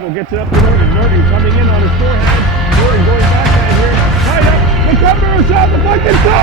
Will gets it up to Norton. Norton coming in on his forehand. Norton going backhand here. Tied up. McCumber shot the fucking score!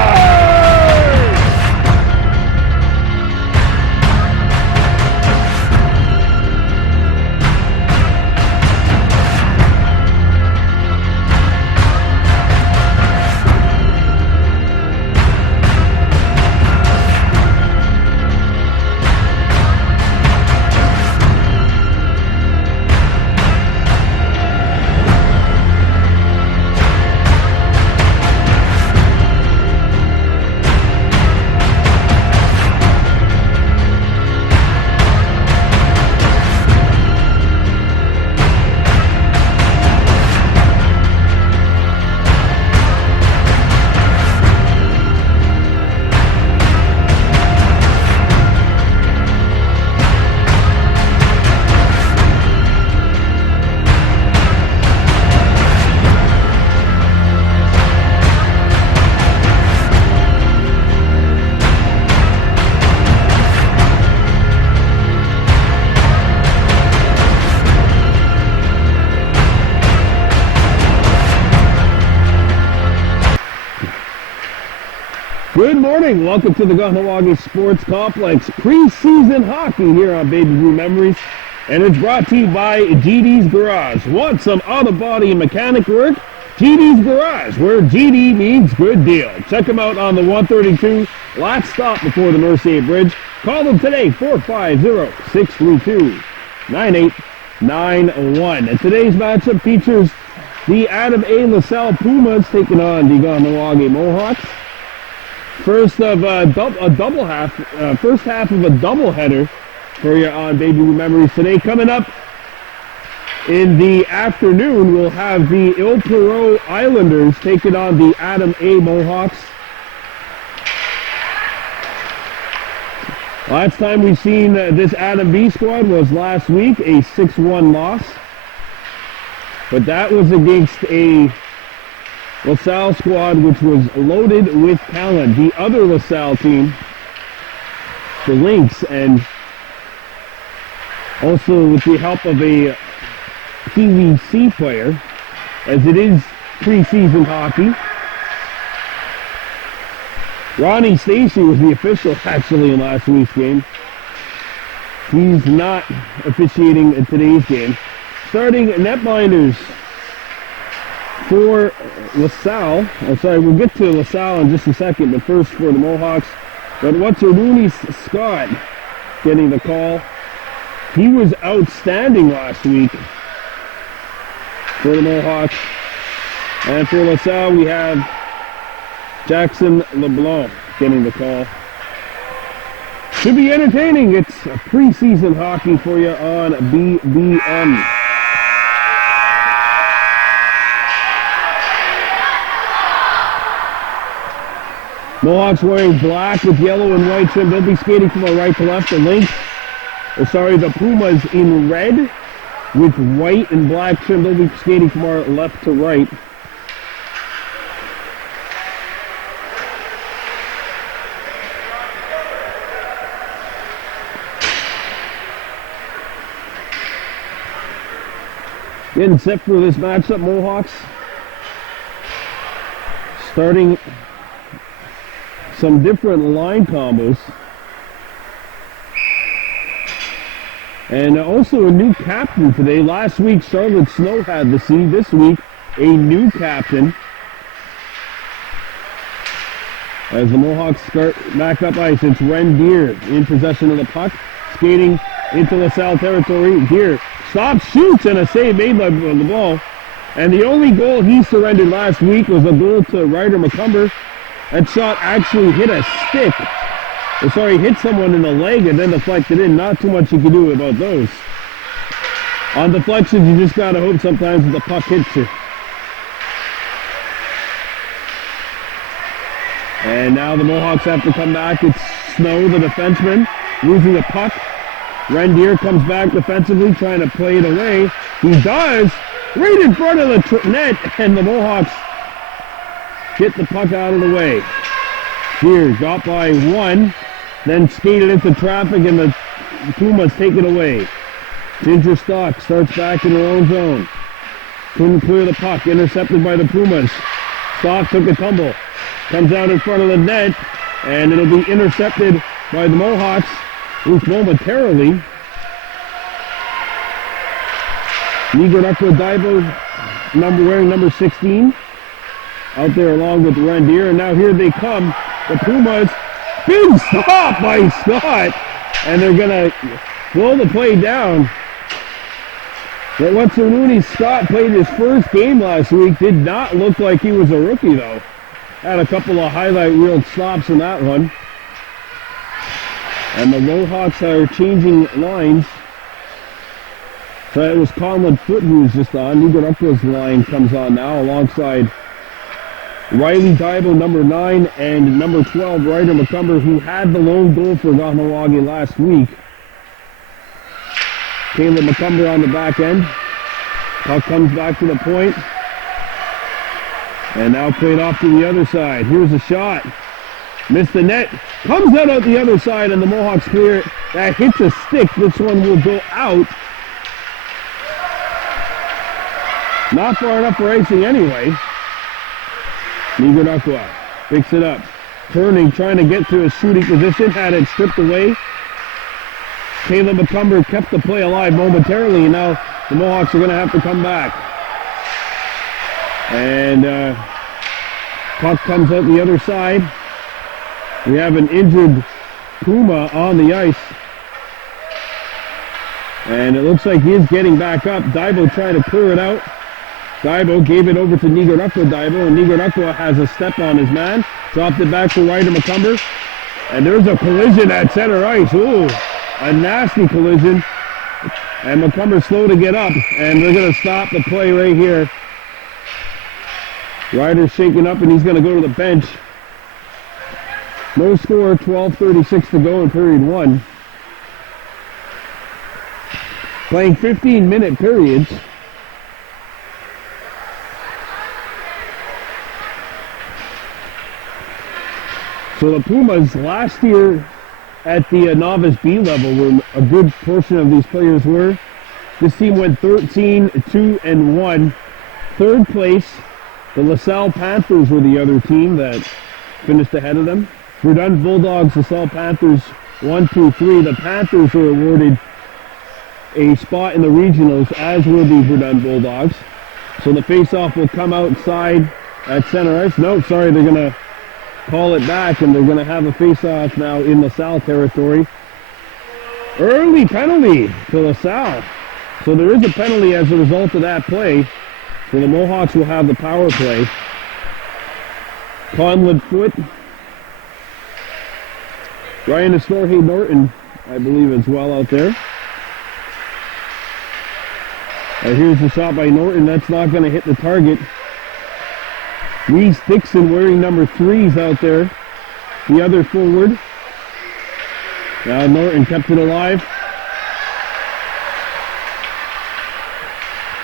Good morning. Welcome to the Kahnawake Sports Complex preseason hockey here on Baby Blue Memories. And it's brought to you by GD's Garage. Want some auto body and mechanic work? GD's Garage, where GD means good deal. Check them out on the 132 last stop before the Mercier Bridge. Call them today, 450-632-9891. And today's matchup features the Adam A. LaSalle Pumas taking on the Kahnawake Mohawks. First half of a doubleheader for you on Baby Blue Memories today. Coming up in the afternoon, we'll have the Il Perot Islanders taking on the Adam A. Mohawks. Last time we've seen this Adam B squad was last week, a 6-1 loss. But that was against a LaSalle squad which was loaded with talent. The other LaSalle team, the Lynx, and also with the help of a PVC player, as it is preseason hockey. Ronnie Stacy was the official actually in last week's game. He's not officiating in today's game. Starting netminders for LaSalle. We'll get to LaSalle in just a second, but first for the Mohawks. But what's Rooney Scott getting the call? He was outstanding last week for the Mohawks. And for LaSalle, we have Jackson LeBlanc getting the call. Should be entertaining. It's preseason hockey for you on BBM. Mohawks wearing black with yellow and white trim. They'll be skating from right to left. The Lynx, the Pumas in red with white and black trim. They'll be skating from our left to right. Getting set for this matchup, Mohawks starting some different line combos. And also a new captain today. Last week, Charlotte Snow had the C. This week, a new captain. As the Mohawks start back up ice, it's Ren Deer in possession of the puck. Skating into LaSalle territory. Deer stops, shoots, and a save made by the ball. And the only goal he surrendered last week was a goal to Ryder McCumber. That shot actually hit a stick. Hit someone in the leg and then deflected in. Not too much you can do about those. On deflections, you just gotta hope sometimes that the puck hits you. And now the Mohawks have to come back. It's Snow, the defenseman, losing the puck. Rendier comes back defensively, trying to play it away. He does, right in front of the net, and the Mohawks get the puck out of the way. Here, got by one, then skated into traffic, and the Pumas take it away. Ginger Stock starts back in her own zone. Couldn't clear the puck. Intercepted by the Pumas. Stock took a tumble. Comes out in front of the net. And it'll be intercepted by the Mohawks. At least momentarily. Nigarukwa Daibo, wearing number 16. Out there along with Rendier. And now here they come. The Pumas. Big stop by Scott. And they're going to slow the play down. But Wetzeluni Scott played his first game last week. Did not look like he was a rookie, though. Had a couple of highlight reel stops in that one. And the Mohawks are changing lines. So it was Conlon Foote who was just on. Nigarukwa's line comes on now alongside Riley Daibo, number 9, and number 12, Ryder McCumber, who had the lone goal for Kahnawake last week. Caleb McCumber on the back end. Puck comes back to the point. And now played off to the other side. Here's a shot. Missed the net. Comes out the other side, and the Mohawks clear it. That hits a stick. This one will go out. Not far enough for icing anyway. Nigarukwa picks it up. Turning, trying to get to a shooting position. Had it stripped away. Caleb McCumber kept the play alive momentarily, and now the Mohawks are going to have to come back. And puck comes out the other side. We have an injured Puma on the ice. And it looks like he is getting back up. Daibo trying to clear it out. Daibo gave it over to Nigarukwa Daibo, and Nigarukwa has a step on his man. Dropped it back to Ryder McCumber. And there's a collision at center ice. Ooh. A nasty collision, and McCumber's slow to get up, and they're going to stop the play right here. Ryder's shaking up, and he's going to go to the bench. No score, 12:36 to go in period 1. Playing 15-minute periods. So the Pumas last year at the novice B level, where a good portion of these players were. This team went 13-2-1. Third place, the LaSalle Panthers were the other team that finished ahead of them. Verdun Bulldogs, LaSalle Panthers, 1, 2, 3. The Panthers were awarded a spot in the regionals, as will the Verdun Bulldogs. So the face-off will come outside at center ice. No, sorry, they're going to call it back, and they're going to have a face-off now in LaSalle territory. Early penalty to LaSalle. So there is a penalty as a result of that play. So the Mohawks will have the power play. Conlon Foote. Ryan Estorhe Norton, I believe, as well out there. Here's the shot by Norton. That's not going to hit the target. Reese Dixon wearing number 3's out there. The other forward. Now Norton kept it alive.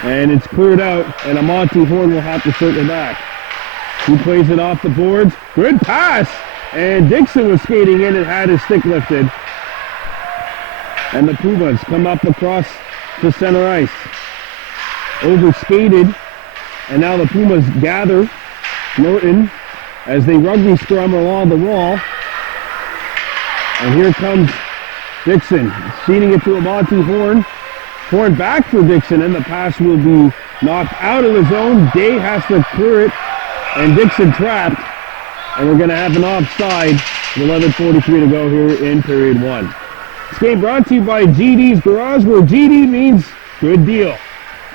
And it's cleared out, and Amonte Horn will have to circle back. He plays it off the boards. Good pass! And Dixon was skating in and had his stick lifted. And the Pumas come up across the center ice. Over-skated. And now the Pumas gather Norton as they rugby scrum along the wall. And here comes Dixon, feeding it to Amonte Horn. Horn back for Dixon, and the pass will be knocked out of the zone. Day has to clear it, and Dixon trapped. And we're going to have an offside with 11:43 to go here in period 1. This game brought to you by GD's Garage, where GD means good deal.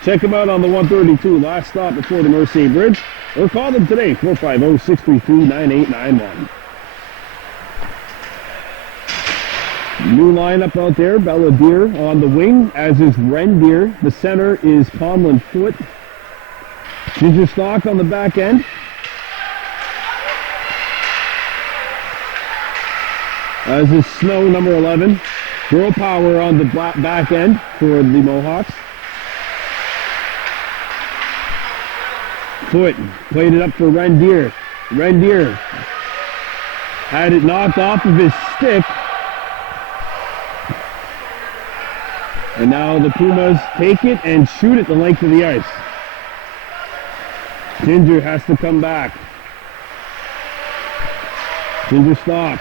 Check them out on the 132 last stop before the Mercier Bridge, or call them today, 450-633-9891. New lineup out there, Belladere on the wing, as is Rendier. The center is Conlon Foote. Ginger Stock on the back end. As is Snow, number 11. Girl Power on the back end for the Mohawks. Foote played it up for Rendier. Rendier had it knocked off of his stick. And now the Pumas take it and shoot it the length of the ice. Ginger has to come back. Ginger Stock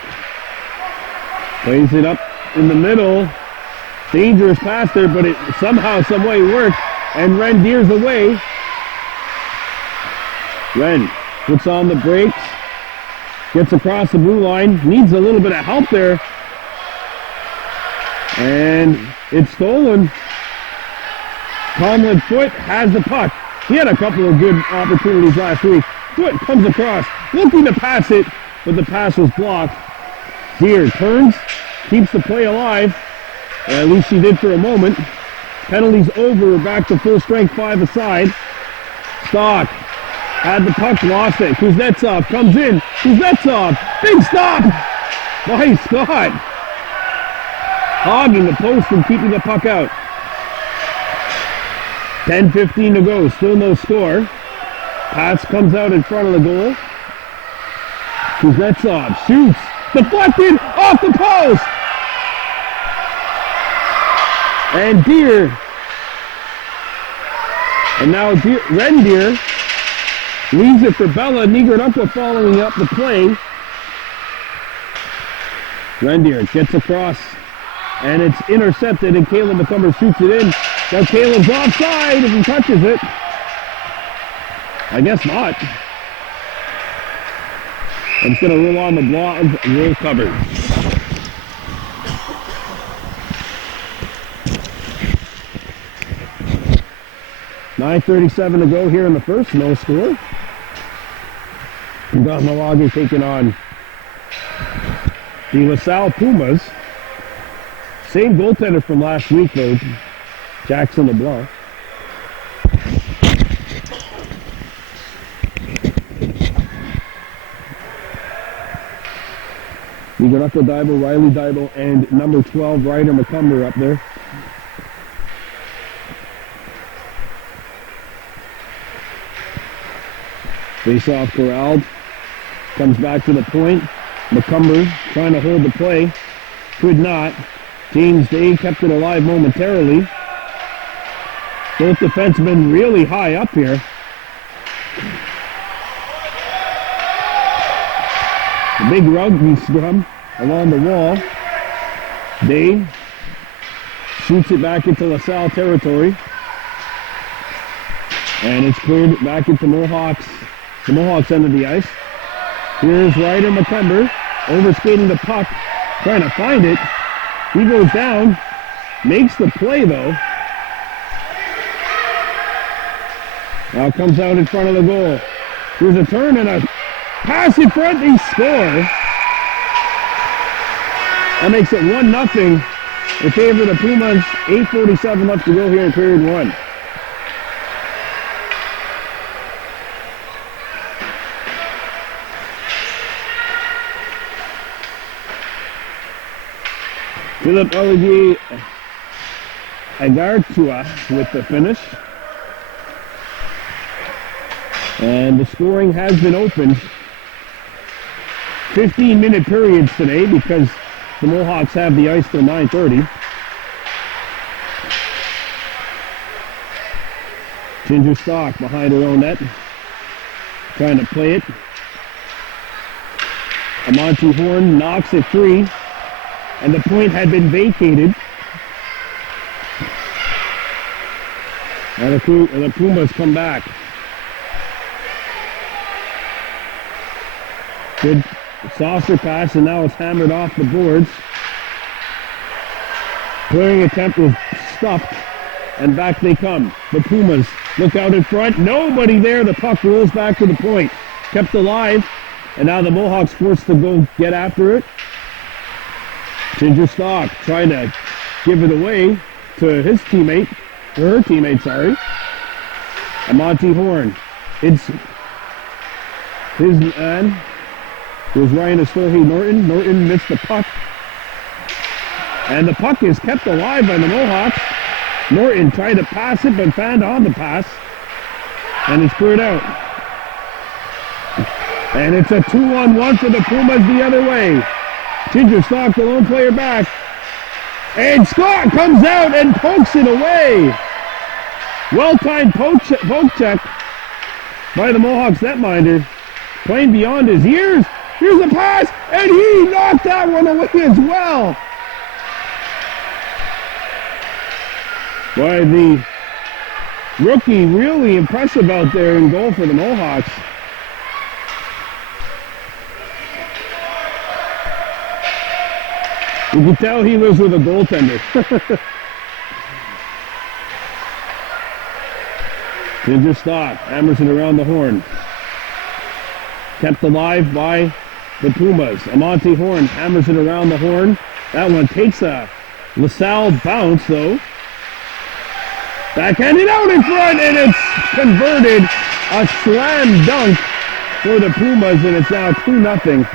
plays it up in the middle. Dangerous pass there, but it somehow, some way worked. And Ren Deers away. Ren puts on the brakes. Gets across the blue line. Needs a little bit of help there. And it's stolen. Tomlin Foot has the puck. He had a couple of good opportunities last week. Foot comes across, looking to pass it, but the pass was blocked. Deer turns, keeps the play alive. At least she did for a moment. Penalties over, back to full strength, 5 aside. Stock had the puck, lost it. Kuznetsov comes in. Kuznetsov, big stop by Scott. Hogging the post and keeping the puck out. 10:15 to go, still no score. Pass comes out in front of the goal. Kuznetsov shoots, deflected off the post. And Deer, and now Ren Deer leaves it for Bella Nigranukwa following up the play. Ren Deer gets across, and it's intercepted, and Caleb McCumber shoots it in. Now Caleb's offside if he touches it. I guess not. I'm just going to roll on the block, roll covered. .9:37 to go here in the first, no score. Kahnawake taking on the LaSalle Pumas. Same goaltender from last week though, Jackson LeBlanc. Nigranukwa Daibo, Riley Daibo, and number 12, Ryder McCumber up there. Face-off corralled. Comes back to the point. McCumber trying to hold the play. Could not. James Day kept it alive momentarily. Both defensemen really high up here. The big rugby scrum along the wall. Day shoots it back into LaSalle territory. And it's cleared back into the Mohawks end of the ice. Here's Ryder McCumber overskating the puck, trying to find it. He goes down, makes the play though. Now comes out in front of the goal. Here's a turn and a pass in front, they score. That makes it 1-0 in favor of the Pumas. 8:47 left to go here in period one. Philip Olivier Agartua with the finish. And the scoring has been opened. 15-minute periods today because the Mohawks have the ice till 9:30. Ginger Stock behind her own net. Trying to play it. Amonte Horn knocks it free. And the point had been vacated. And the Pumas come back. Good saucer pass, and now it's hammered off the boards. Clearing attempt was stopped, and back they come. The Pumas look out in front. Nobody there. The puck rolls back to the point. Kept alive, and now the Mohawks forced to go get after it. Ginger Stock trying to give it away to his teammate, or her teammate, sorry. Amonte Horn. It's his man. It was Ryan Estohe Norton. Norton missed the puck. And the puck is kept alive by the Mohawks. Norton tried to pass it, but found on the pass. And it's cleared out. And it's a 2-on-1 for the Pumas the other way. Ginger Stock, the lone player back. And Scott comes out and pokes it away. Well-timed poke check by the Mohawks netminder. Playing beyond his ears. Here's a pass, and he knocked that one away as well. Boy, the rookie really impressive out there in goal for the Mohawks. You can tell he lives with a goaltender. Ginger Stott hammers it around the horn. Kept alive by the Pumas. Amante Horn hammers it around the horn. That one takes a LaSalle bounce though. Backhanded out in front, and it's converted. A slam dunk for the Pumas, and it's now 2-0.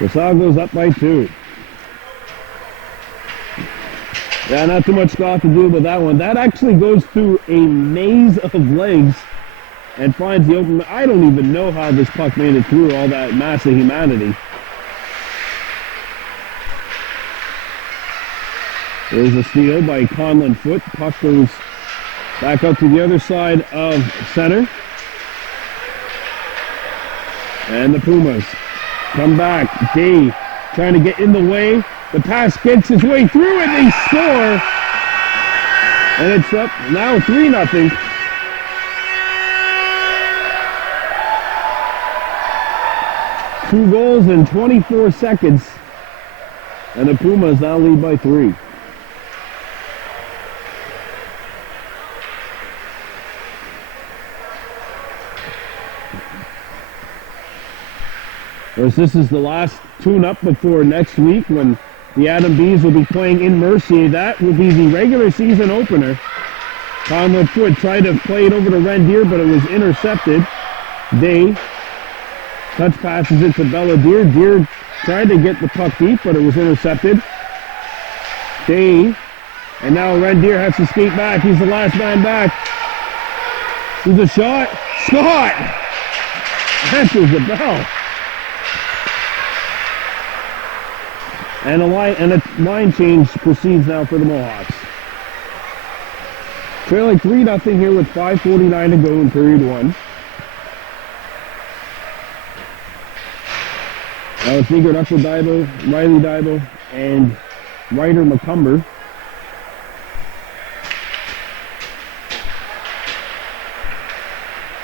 LaSalle goes up by 2. Yeah, not too much golf to do with that one. That actually goes through a maze of legs and finds the open. I don't even know how this puck made it through all that mass of humanity. There's a steal by Conlon Foote. Puck goes back up to the other side of center. And the Pumas come back. Day trying to get in the way. The pass gets his way through and they score. And it's up now 3-0. Two goals in 24 seconds. And the Pumas now lead by 3. This is the last tune-up before next week when the Adam Bees will be playing in Mercier. That will be the regular season opener. Conlon Foote tried to play it over to Rendier, but it was intercepted. Day touch passes it to Belladier. Deer tried to get the puck deep, but it was intercepted. Day, and now Rendier has to skate back. He's the last man back. He's a shot. Scott answers the bell. And a line change proceeds now for the Mohawks. Trailing 3-0 here with 5:49 to go in period 1. Now it's Igor Knuckle-Dibo, Riley Dibo, and Ryder McCumber.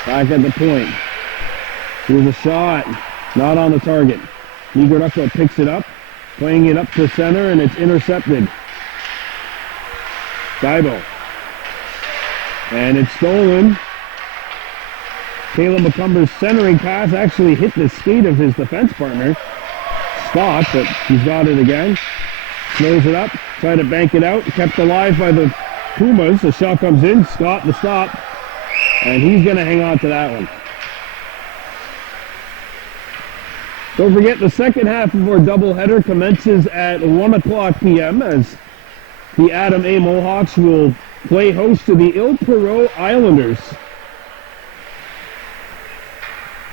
Back at the point. Here's a shot. Not on the target. Igor Knuckle picks it up. Playing it up to center, and it's intercepted. Dibo. And it's stolen. Caleb McCumber's centering pass actually hit the skate of his defense partner, Scott, but he's got it again. Slows it up, tried to bank it out, kept alive by the Pumas. The shot comes in, Scott the stop, and he's going to hang on to that one. Don't forget, the second half of our doubleheader commences at 1 o'clock p.m. as the Adam A. Mohawks will play host to the Il Perot Islanders.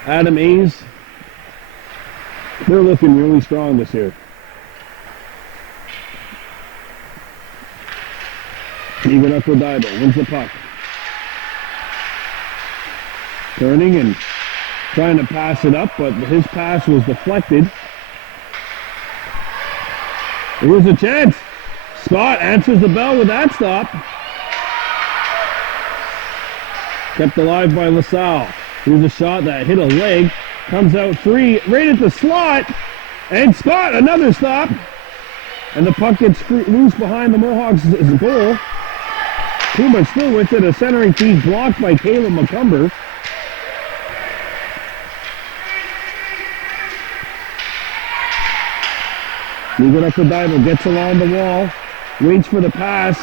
Adam A's, they're looking really strong this year. Even up with Dibo, wins the puck. Turning and trying to pass it up, but his pass was deflected. Here's a chance. Scott answers the bell with that stop. Kept alive by LaSalle. Here's a shot that hit a leg. Comes out free, right at the slot. And Scott, another stop. And the puck gets loose behind the Mohawks' goal. Pumas still with it. A centering feed blocked by Caleb McCumber. Igor Knuckle-Dibo gets along the wall, waits for the pass,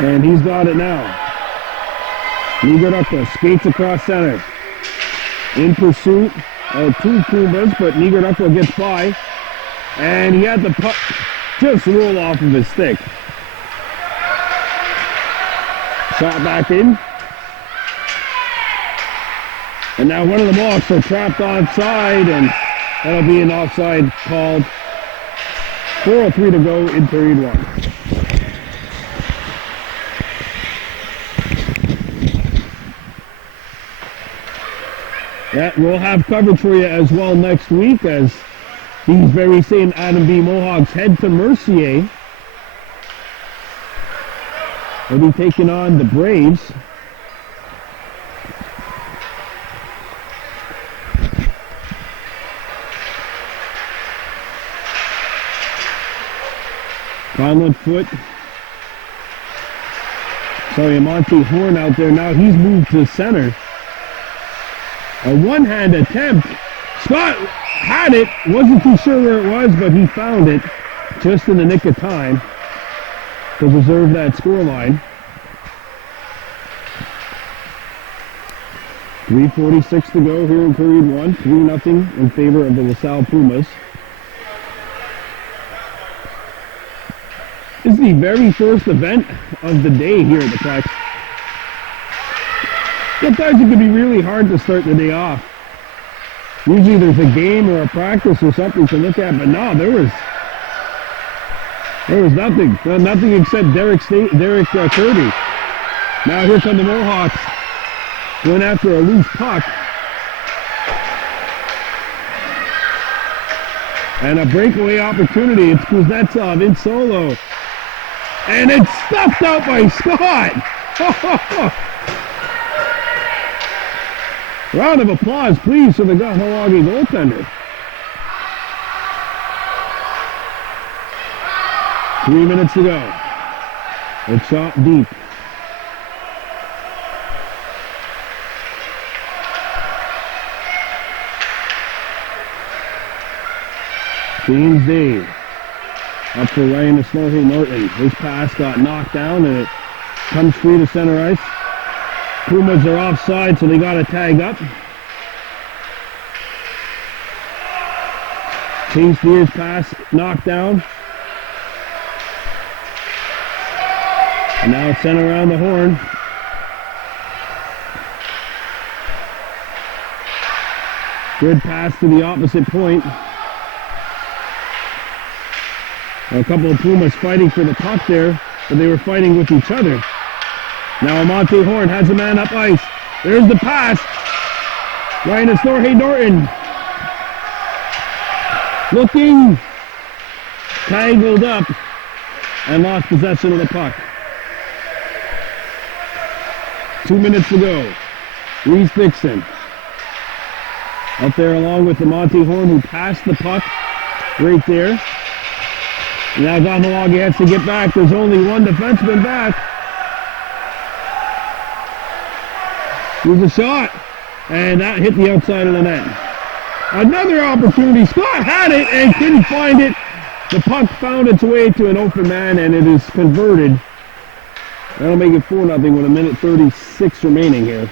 and he's got it now. Igor Knuckle skates across center, in pursuit of two Pumas, but Igor Knuckle gets by, and he had the puck just roll off of his stick. Shot back in. And now one of the Mohawks are trapped onside, and that'll be an offside called. 4:03 to go in period one. Yeah, we'll have coverage for you as well next week as these very same Adam B. Mohawks head to Mercier. They'll be taking on the Braves. Conlon Foot. Sorry, Monty Horn out there now. He's moved to center. A one-hand attempt. Scott had it. Wasn't too sure where it was, but he found it just in the nick of time to preserve that scoreline. 3:46 to go here in period one. 3-0 in favor of the LaSalle Pumas. This is the very first event of the day here at the Plex. Sometimes it can be really hard to start the day off. Usually there's a game or a practice or something to look at, but no, there was nothing. Nothing except Derek Kirby. Now here come the Mohawks going after a loose puck. And a breakaway opportunity. It's Kuznetsov in solo. And it's stuffed out by Scott. Round of applause, please, for the Kahnawake goaltender. 3 minutes to go. It's shot deep. James Dave. Up for Ryan Snorri Norton. His pass got knocked down and it comes free to center ice. Pumas are offside, so they got to tag up. King Spears pass knocked down. And now it's sent around the horn. Good pass to the opposite point. A couple of Pumas fighting for the puck there, but they were fighting with each other. Now Monte Horn has a man up ice. There's the pass. Ryan Snorri Norton. Looking. Tangled up. And lost possession of the puck. 2 minutes to go. Reese Dixon. Up there along with the Monte Horn who passed the puck right there. Now Kahnawake has to get back. There's only one defenseman back. Here's a shot. And that hit the outside of the net. Another opportunity. Scott had it and couldn't find it. The puck found its way to an open man and it is converted. That'll make it 4-0 with 1:36 remaining here.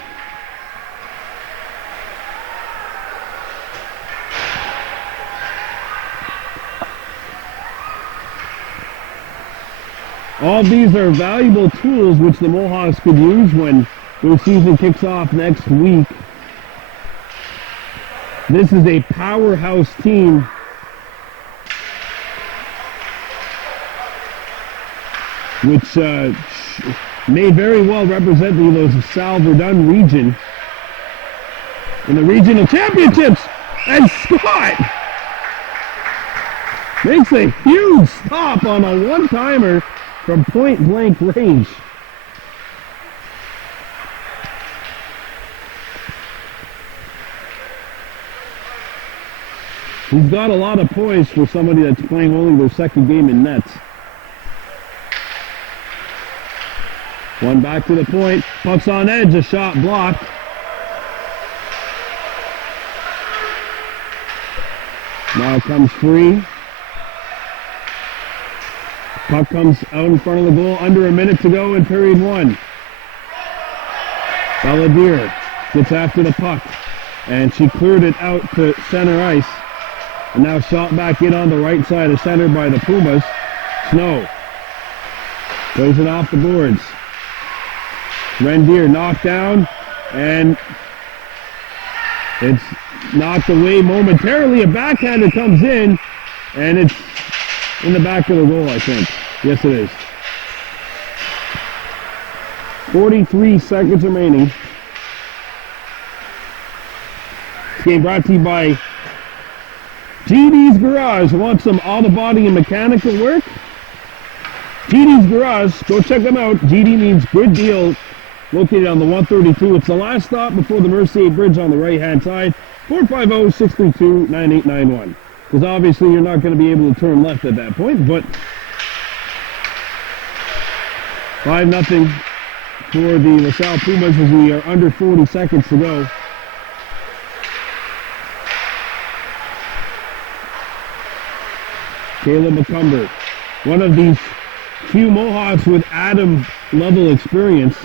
All these are valuable tools which the Mohawks could use when their season kicks off next week. This is a powerhouse team. Which may very well represent the LaSalle Verdun region in the regional championships. And Scott makes a huge stop on a one-timer from point-blank range. He's got a lot of poise for somebody that's playing only their second game in nets. One back to the point. Puck's on edge. A shot blocked. Now it comes free. Puck comes out in front of the goal. Under a minute to go in period one. Balladeer gets after the puck. And she cleared it out to center ice. And now shot back in on the right side of center by the Pumas. Snow plays it off the boards. Rendier knocked down, and it's knocked away momentarily. A backhander comes in, and it's in the back of the goal, I think. Yes, it is. 43 seconds remaining. This game brought to you by GD's Garage. Want some auto body and mechanical work? GD's Garage, go check them out. GD means good deal, located on the 132. It's the last stop before the Mercier Bridge on the right-hand side. 450-632-9891. Because obviously you're not going to be able to turn left at that point, but 5-0 for the LaSalle Pumas as we are under 40 seconds to go. Caleb McCumber, one of these few Mohawks with Adam level experience.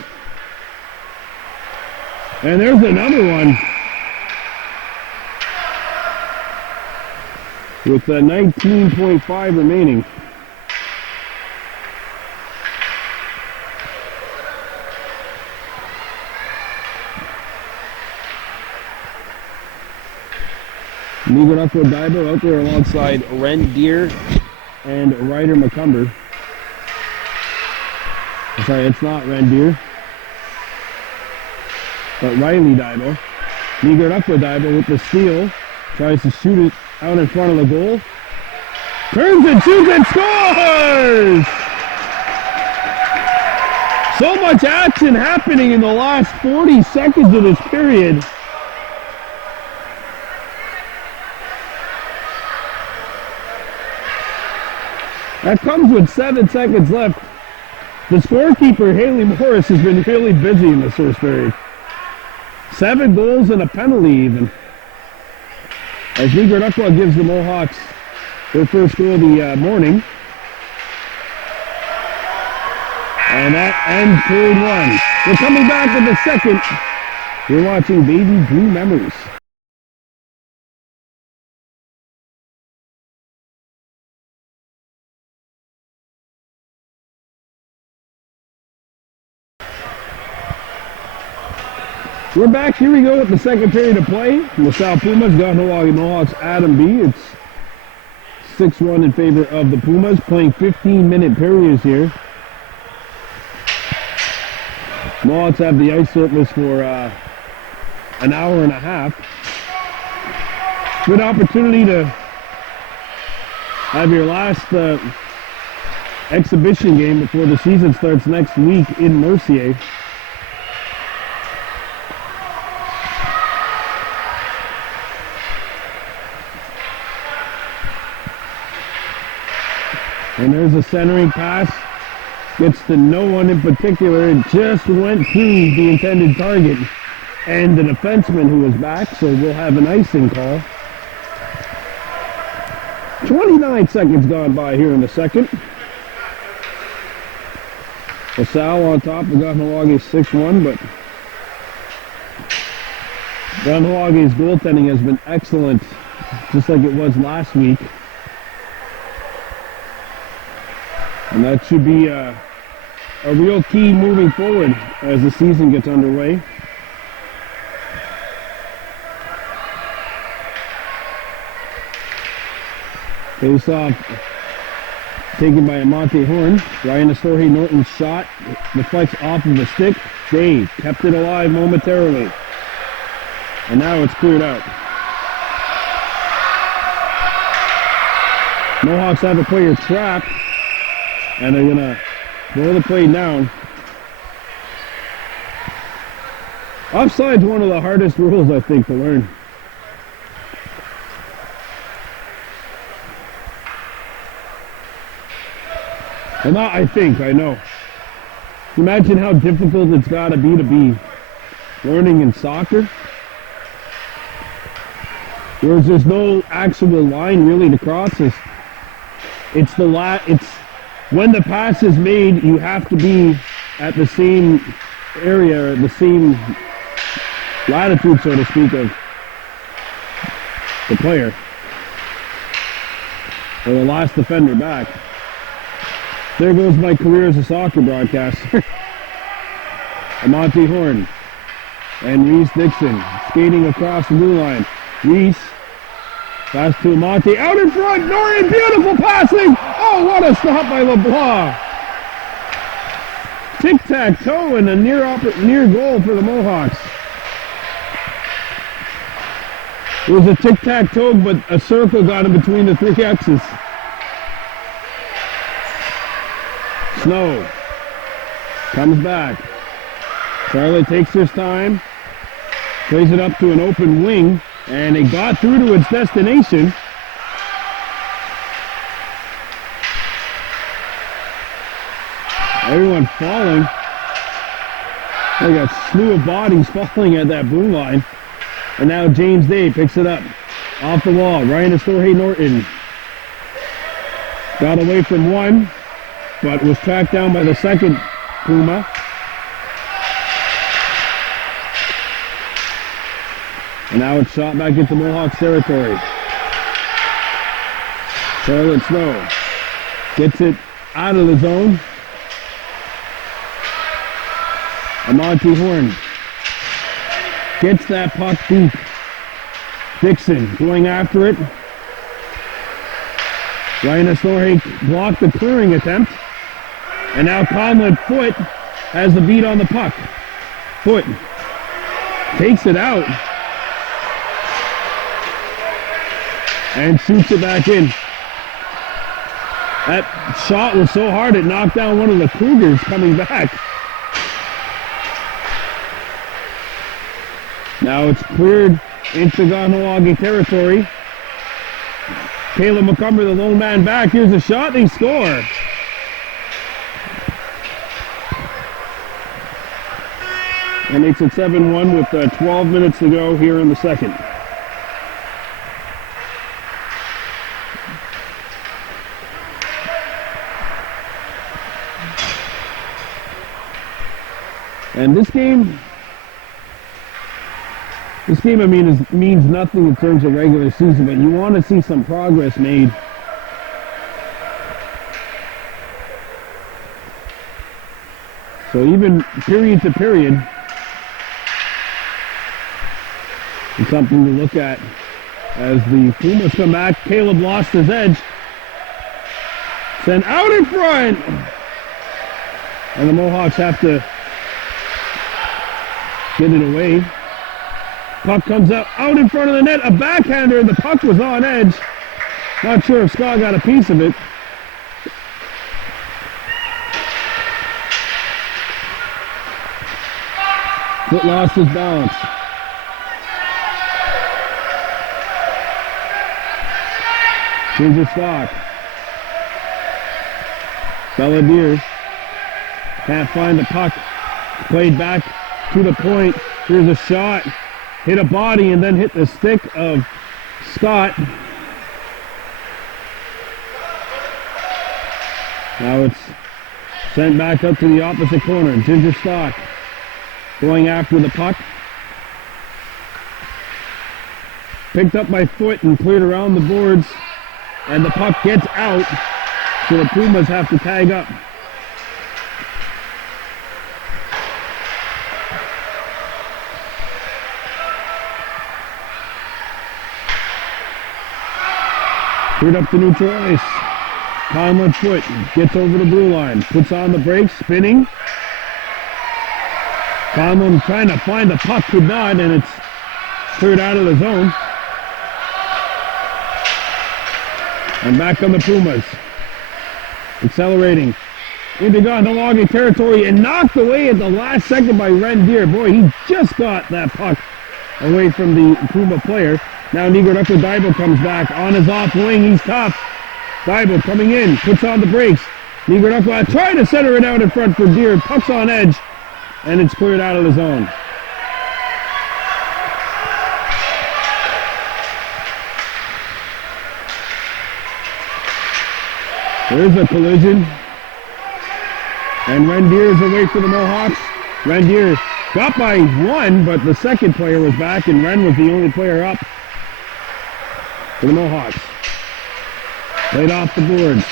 And there's another one with 19.5 remaining. Nigarako Daibo out there alongside Rendier and Ryder McCumber. Sorry, it's not Rendier, but Riley Daibo. Nigarako Daibo with the steal. Tries to shoot it out in front of the goal. Turns and shoots and scores! So much action happening in the last 40 seconds of this period. That comes with 7 seconds left. The scorekeeper, Haley Morris, has been really busy in this first period. 7 goals and a penalty even. As Nigarako gives the Mohawks their first goal of the morning. And that ends period 1. We're coming back with the second. You're watching Baby Blue Memories. We're back. Here we go with the second period of play. LaSalle Pumas, Kahnawake Mohawks, Adam B. It's 6-1 in favor of the Pumas, playing 15-minute periods here. Mohawks have the ice surplus for an hour and a half. Good opportunity to have your last exhibition game before the season starts next week in Mercier. And there's a centering pass. Gets to no one in particular. It just went through the intended target and the defenseman who was back, so we'll have an icing call. 29 seconds gone by here in the second. LaSalle on top of Kahnawake 6-1, but Kahnawake's goaltending has been excellent, just like it was last week. And that should be a real key moving forward as the season gets underway. Face off taken by Amante Horn. Ryan Astorhe Norton's shot deflects off of the stick. Dave kept it alive momentarily. And now it's cleared out. Mohawks have a player trapped. And they're going to roll the play down. Offside's one of the hardest rules, I think, to learn. Well, not I think, I know. Imagine how difficult it's got to be learning in soccer. Whereas there's no actual line really to cross. It's when the pass is made, you have to be at the same area, the same latitude, so to speak, of the player. Or the last defender back. There goes my career as a soccer broadcaster. Amante Horn and Reese Dixon skating across the blue line. Reese, pass to Amante, out in front, Norian, beautiful passing! Oh, what a stop by LeBlanc! Tic-tac-toe and a near goal for the Mohawks. It was a tic-tac-toe, but a circle got in between the 3 X's. Snow comes back. Charlotte takes his time, plays it up to an open wing, and it got through to its destination. Everyone falling. Like a slew of bodies falling at that blue line. And now James Day picks it up off the wall. Ryan Estorhe Norton got away from one, but was tracked down by the second Puma. And now it's shot back into Mohawks territory. Charlotte Snow gets it out of the zone. Amante Horn gets that puck deep. Dixon going after it. Ryan Estorhe blocked the clearing attempt. And now Conlon Foote has the beat on the puck. Foote takes it out and shoots it back in. That shot was so hard it knocked down one of the Cougars coming back. Now it's cleared into Kahnawake territory. Caleb McCumber, the lone man back. Here's a shot, they score. And makes it 7-1 with 12 minutes to go here in the second. And this game, I mean, means nothing in terms of regular season, but you want to see some progress made. So even period to period, it's something to look at as the Pumas come back. Caleb lost his edge. Sent out in front. And the Mohawks have to get it away. Puck comes out in front of the net, a backhander, and the puck was on edge. Not sure if Scott got a piece of it. Foot lost his balance. Ginger Stock. Belladere can't find the puck. Played back to the point. Here's a shot. Hit a body and then hit the stick of Scott. Now it's sent back up to the opposite corner. Ginger Stock going after the puck. Picked up by Foot and cleared around the boards. And the puck gets out. So the Pumas have to tag up. Cleared up to neutral ice. Conlon Foote gets over the blue line. Puts on the brakes, spinning. Conlon trying to find the puck, could not, and it's cleared out of the zone. And back on the Pumas. Accelerating into Kahnawake territory and knocked away at the last second by Rendier. Boy, he just got that puck away from the Puma player. Now Nigaraka Daibo comes back on his off wing. He's tough. Daibo coming in, puts on the brakes. Nigaraka trying to center it out in front for Deer. Puck's on edge, and it's cleared out of the zone. There's a collision. And Rendier is away for the Mohawks. Rendier got by one, but the second player was back, and Ren was the only player up for the Mohawks. Played off the boards.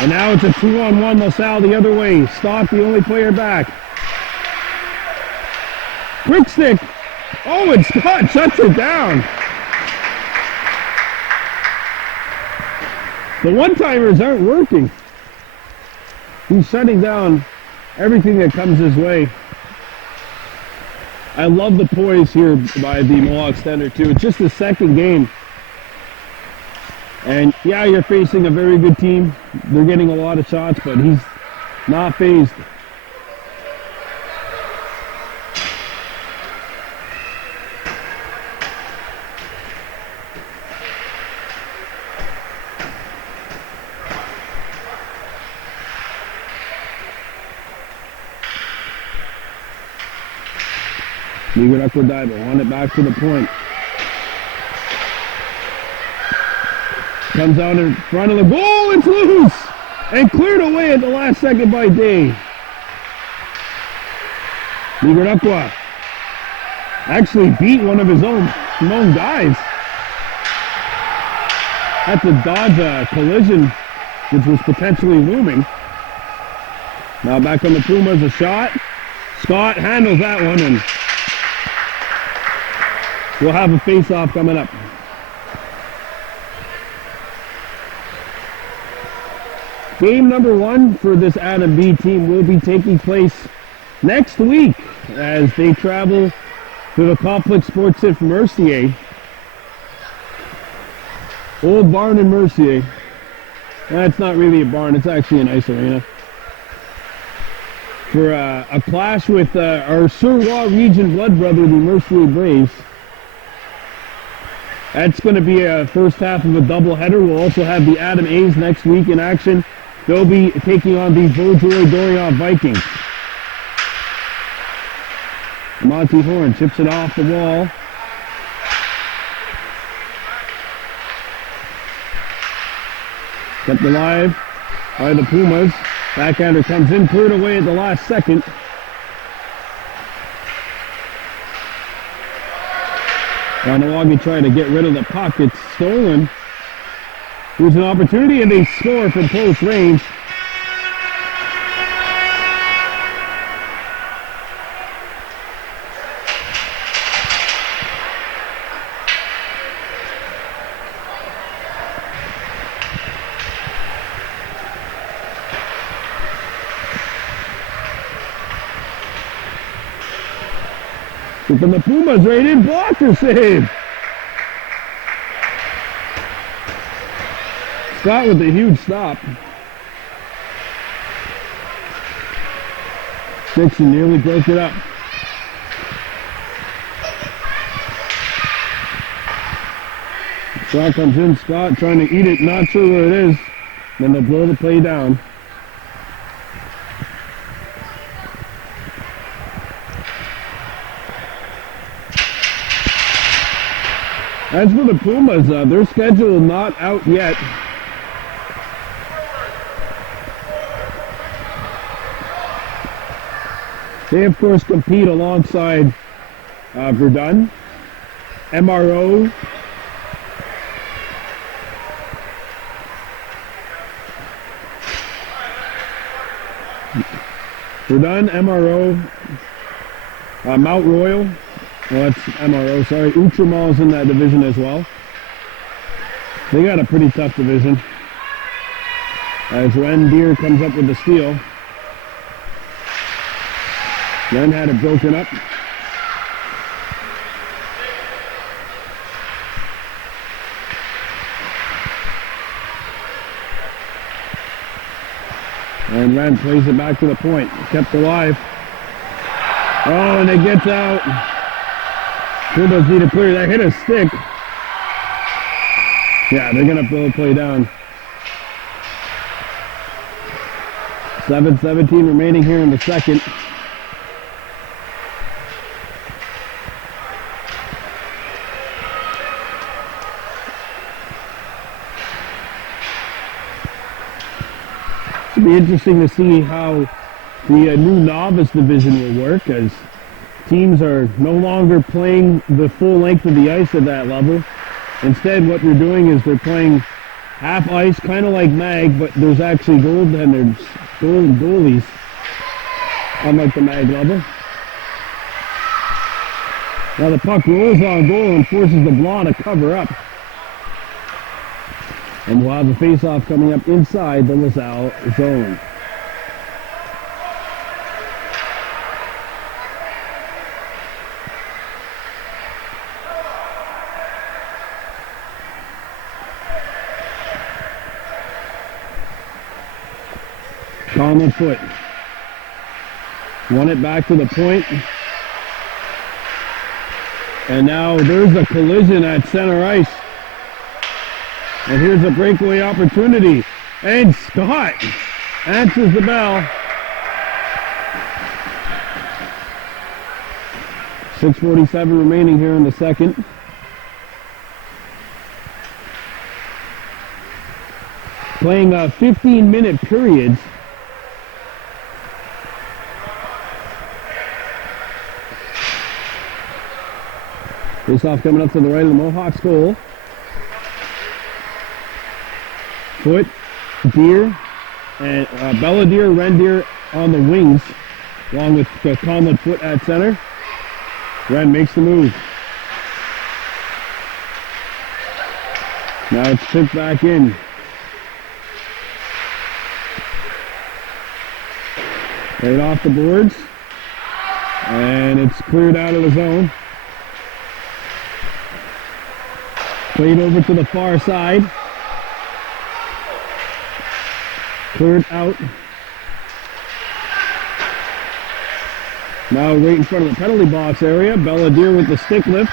And now it's a 2-on-1 LaSalle the other way. Stock the only player back. Quick stick. Oh, and Scott shuts it down. The one-timers aren't working. He's shutting down everything that comes his way. I love the poise here by the Mohawk Standard too. It's just the second game. And yeah, you're facing a very good team. They're getting a lot of shots, but he's not phased. Diver, want it back to the point. Comes out in front of the goal, it's loose! And cleared away at the last second by Day. Nigarakwa actually beat one of his own guys. Had to dodge a collision which was potentially looming. Now back on the Pumas, a shot. Scott handles that one, and we'll have a face-off coming up. Game number 1 for this Adam B team will be taking place next week as they travel to the Complex Sportif Mercier. Old barn in Mercier. That's not really a barn, it's actually an ice arena. For a clash with our Surwa region blood brother, the Mercier Braves. That's going to be a first half of a doubleheader. We'll also have the Adam A's next week in action. They'll be taking on the Beaujour-Dorion Vikings. Monty Horn chips it off the wall. Kept alive by the Pumas. Backhander comes in, cleared away at the last second. Kahnawake trying to get rid of the puck. It's stolen. Here's an opportunity, and they score from close range. From the Pumas right in, blocker save. Scott with a huge stop. Dixon nearly broke it up. Scott comes in, Scott trying to eat it, not sure where it is. Then they'll blow the play down. As for the Pumas, their schedule not out yet. They, of course, compete alongside Verdun, MRO, Mount Royal. Well, that's MRO, sorry. Outremont in that division as well. They got a pretty tough division. As Ren Deer comes up with the steal. Ren had it broken up. And Ren plays it back to the point. Kept alive. Oh, and it gets out. Pumas need to clear that. Hit a stick. Yeah, they're going to blow the play down. 7:17 remaining here in the second. It'll be interesting to see how the new novice division will work, as teams are no longer playing the full length of the ice at that level. Instead, what they're doing is they're playing half ice, kind of like mag, but there's actually goalies, unlike the mag level. Now the puck rolls on goal and forces the Blanc to cover up. And we'll have a face-off coming up inside the LaSalle zone. Common foot. Won it back to the point. And now there's a collision at center ice. And here's a breakaway opportunity. And Scott answers the bell. 6:47 remaining here in the second. Playing 15-minute periods. Face-off coming up to the right of the Mohawks goal. Foot, Deer, and Belladere, Rendier on the wings, along with Conlon Foot at center. Ren makes the move. Now it's tipped back in. Right off the boards. And it's cleared out of the zone. Played over to the far side. Cleared out. Now right in front of the penalty box area. Belladere with the stick lift.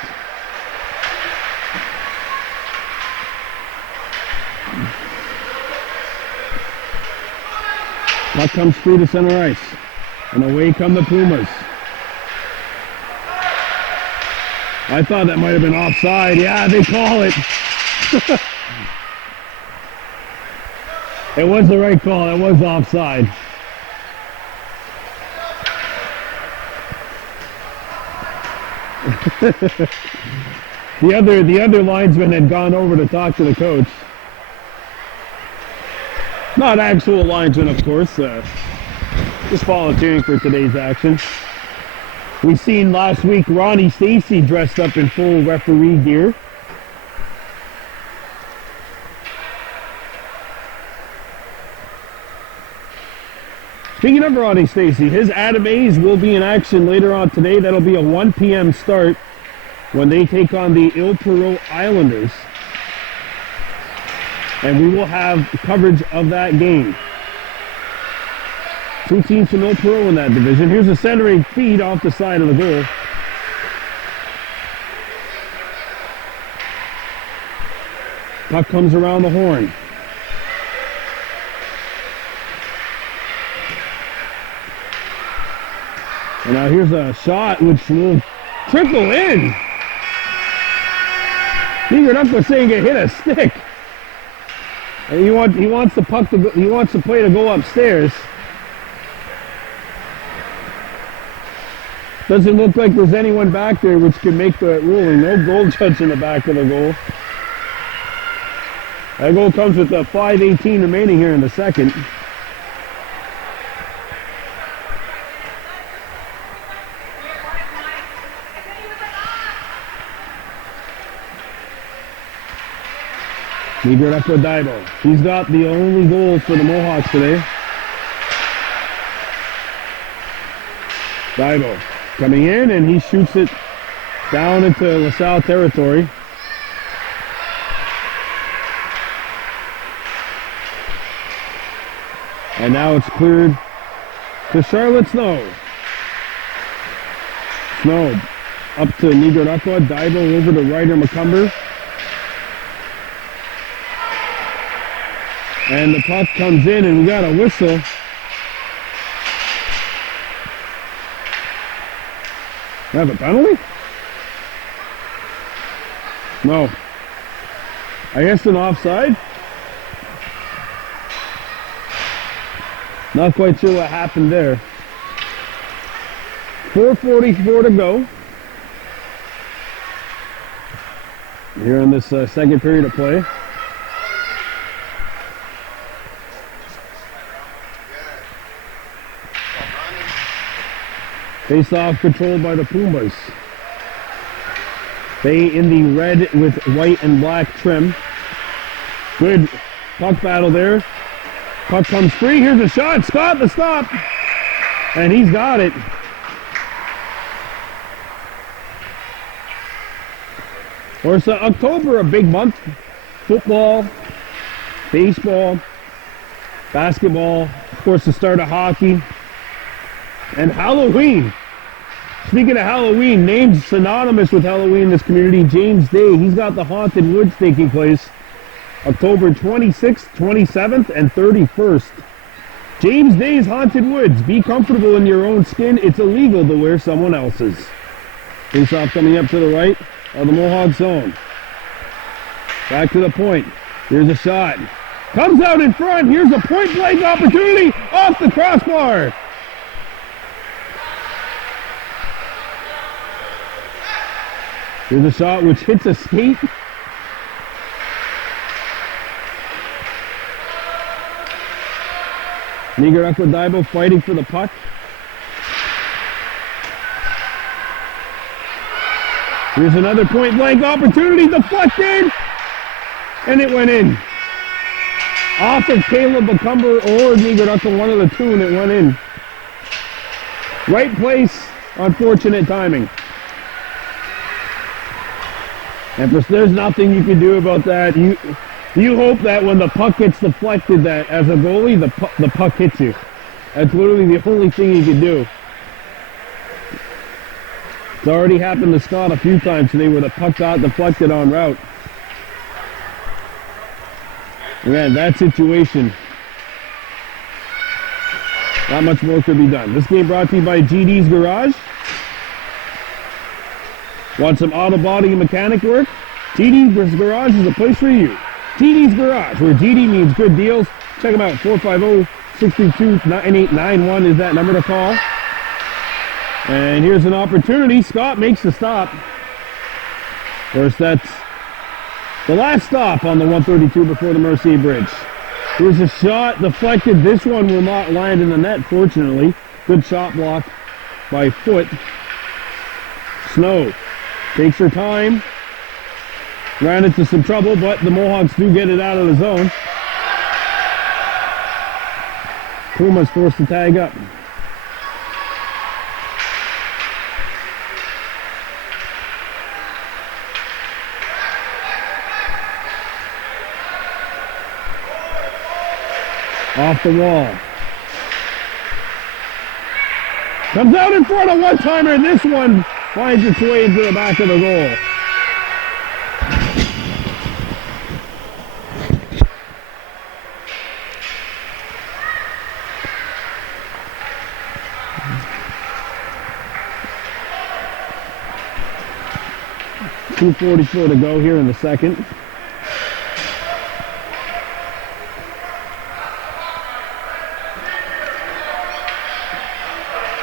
Puck comes free to center ice. And away come the Pumas. I thought that might have been offside. Yeah, they call it. It was the right call. It was offside. The other linesman had gone over to talk to the coach. Not actual linesman, of course. Just volunteering for today's action. We seen last week Ronnie Stacy dressed up in full referee gear. Speaking of Ronnie Stacy, his Adam A's will be in action later on today. That'll be a 1 p.m. start when they take on the Il-Perot Islanders. And we will have coverage of that game. Two teams from Il-Perot in that division. Here's a centering feed off the side of the goal. Puck comes around the horn. And now here's a shot which will trickle in. You're not saying it hit a stick. And he wants the puck to go, he wants the play to go upstairs. Doesn't look like there's anyone back there which can make the ruling. No goal judge in the back of the goal. That goal comes with 5:18 remaining here in the second. Leave it up for Daibo. He's got the only goal for the Mohawks today. Daibo coming in, and he shoots it down into LaSalle territory. And now it's cleared to Charlotte Snow. Snow up to Nigaraka. Daibo over to Ryder McCumber. And the puck comes in, and we got a whistle. We have a penalty? No. I guess an offside? Not quite sure what happened there. 4:44 to go. Here in this second period of play. Face-off controlled by the Pumas. They in the red with white and black trim. Good puck battle there. Puck comes free. Here's a shot. Scott the stop. And he's got it. Of course, October, a big month. Football, baseball, basketball, of course the start of hockey, and Halloween. Speaking of Halloween, names synonymous with Halloween in this community, James Day. He's got the Haunted Woods taking place October 26th, 27th, and 31st. James Day's Haunted Woods. Be comfortable in your own skin. It's illegal to wear someone else's. Face-off coming up to the right of the Mohawk zone. Back to the point. Here's a shot. Comes out in front. Here's a point-blank opportunity off the crossbar. Here's a shot which hits a skate. Nigarako Daibo fighting for the puck. Here's another point-blank opportunity. Deflected. And it went in. Off of Caleb Bacumber or Nigarako, one of the two, and it went in. Right place, unfortunate timing. And there's nothing you can do about that. You hope that when the puck gets deflected, that as a goalie, the puck hits you. That's literally the only thing you can do. It's already happened to Scott a few times today where the puck got deflected en route. Again, that situation, not much more could be done. This game brought to you by GD's Garage. Want some auto body and mechanic work? GD's Garage is a place for you. GD's Garage, where GD means good deals. Check them out. 450-632-9891 is that number to call. And here's an opportunity. Scott makes the stop. Of course, that's the last stop on the 132 before the Mercier Bridge. Here's a shot deflected. This one will not land in the net, fortunately. Good shot block by Foot. Snow takes her time. Ran into some trouble, but the Mohawks do get it out of the zone. Pumas forced to tag up. Off the wall. Comes out in front of one-timer, and this one finds its way into the back of the goal. .244 to go here in the second.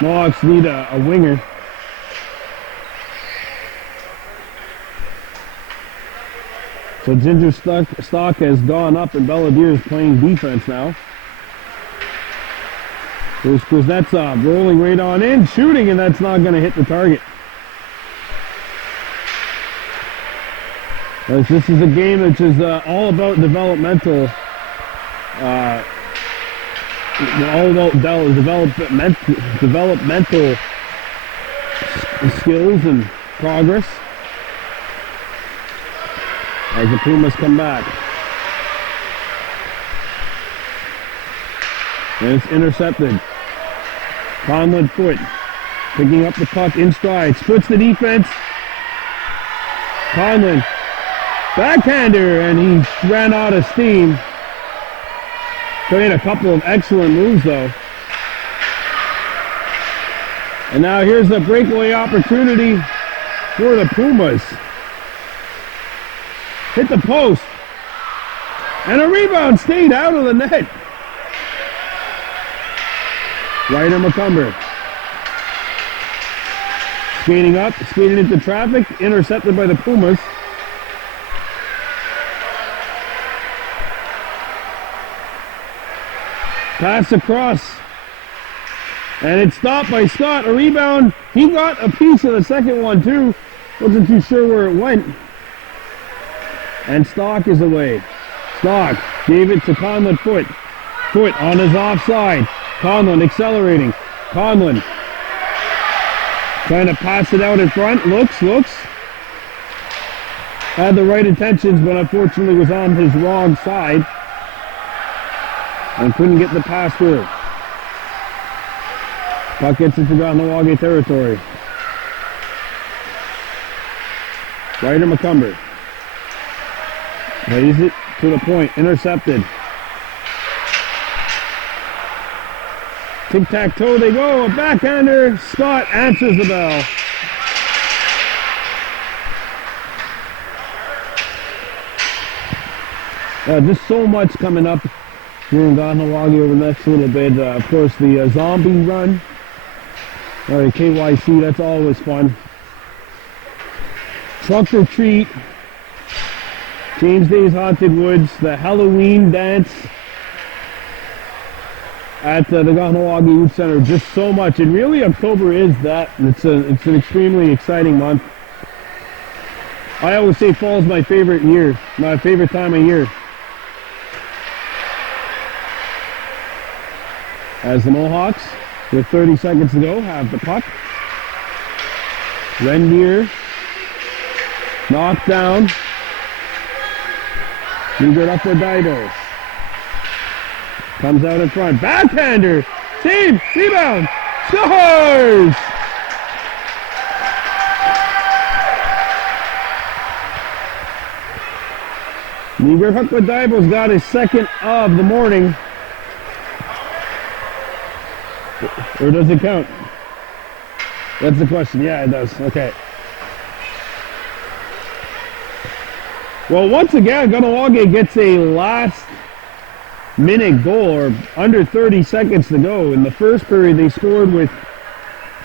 Mohawks need a winger. So Ginger Stock has gone up and Belladere is playing defense now. There's Kuznetsov rolling right on in, shooting, and that's not going to hit the target. As this is a game which is all about developmental developmental skills and progress as the Pumas come back. And it's intercepted. Conlon Foot picking up the puck in stride, splits the defense. Conlon, backhander, and he ran out of steam. Made a couple of excellent moves though. And now here's a breakaway opportunity for the Pumas. Hit the post. And a rebound stayed out of the net. Ryder McCumber. Skating up, skating into traffic, intercepted by the Pumas. Pass across. And it's stopped by Scott. A rebound. He got a piece of the second one too. Wasn't too sure where it went. And Stock is away. Stock gave it to Conlon Foot. Foot on his offside. Conlon accelerating. Conlon trying to pass it out in front. Looks. Had the right intentions, but unfortunately was on his wrong side. And couldn't get the pass through. Puck gets into Kahnawake territory. Ryder McCumber lays it to the point, intercepted. Tic-tac-toe they go, a backhander. Scott answers the bell. Just so much coming up here in Kahnawake over the next little bit. Of course, the zombie run. KYC, that's always fun. Trunk or treat. James Day's Haunted Woods. The Halloween dance at the Kahnawake Youth Center. Just so much. And really, October is that. It's an extremely exciting month. I always say fall is my favorite year. My favorite time of year. As the Mohawks, with 30 seconds to go, have the puck. Rendier, knocked down. Moved up for Daibo. Comes out in front. Backhander! Save! Rebound! Scores! Meager Daibo's got his second of the morning. Or does it count? That's the question. Yeah, it does. Okay. Well, once again, Kahnawake gets a last-minute goal, or under 30 seconds to go. In the first period, they scored with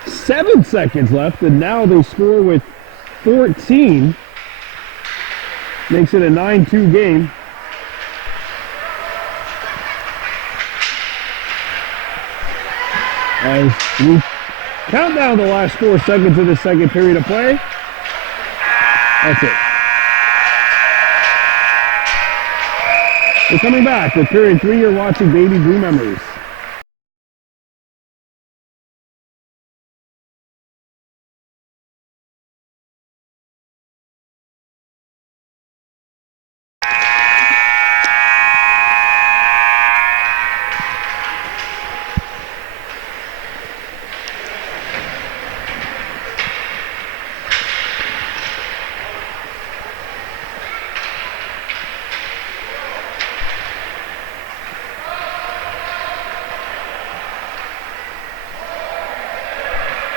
7 seconds left, and now they score with 14. Makes it a 9-2 game. As we count down the last 4 seconds of the second period of play. That's it. We're coming back with period 3. You're watching Baby Blue Memories.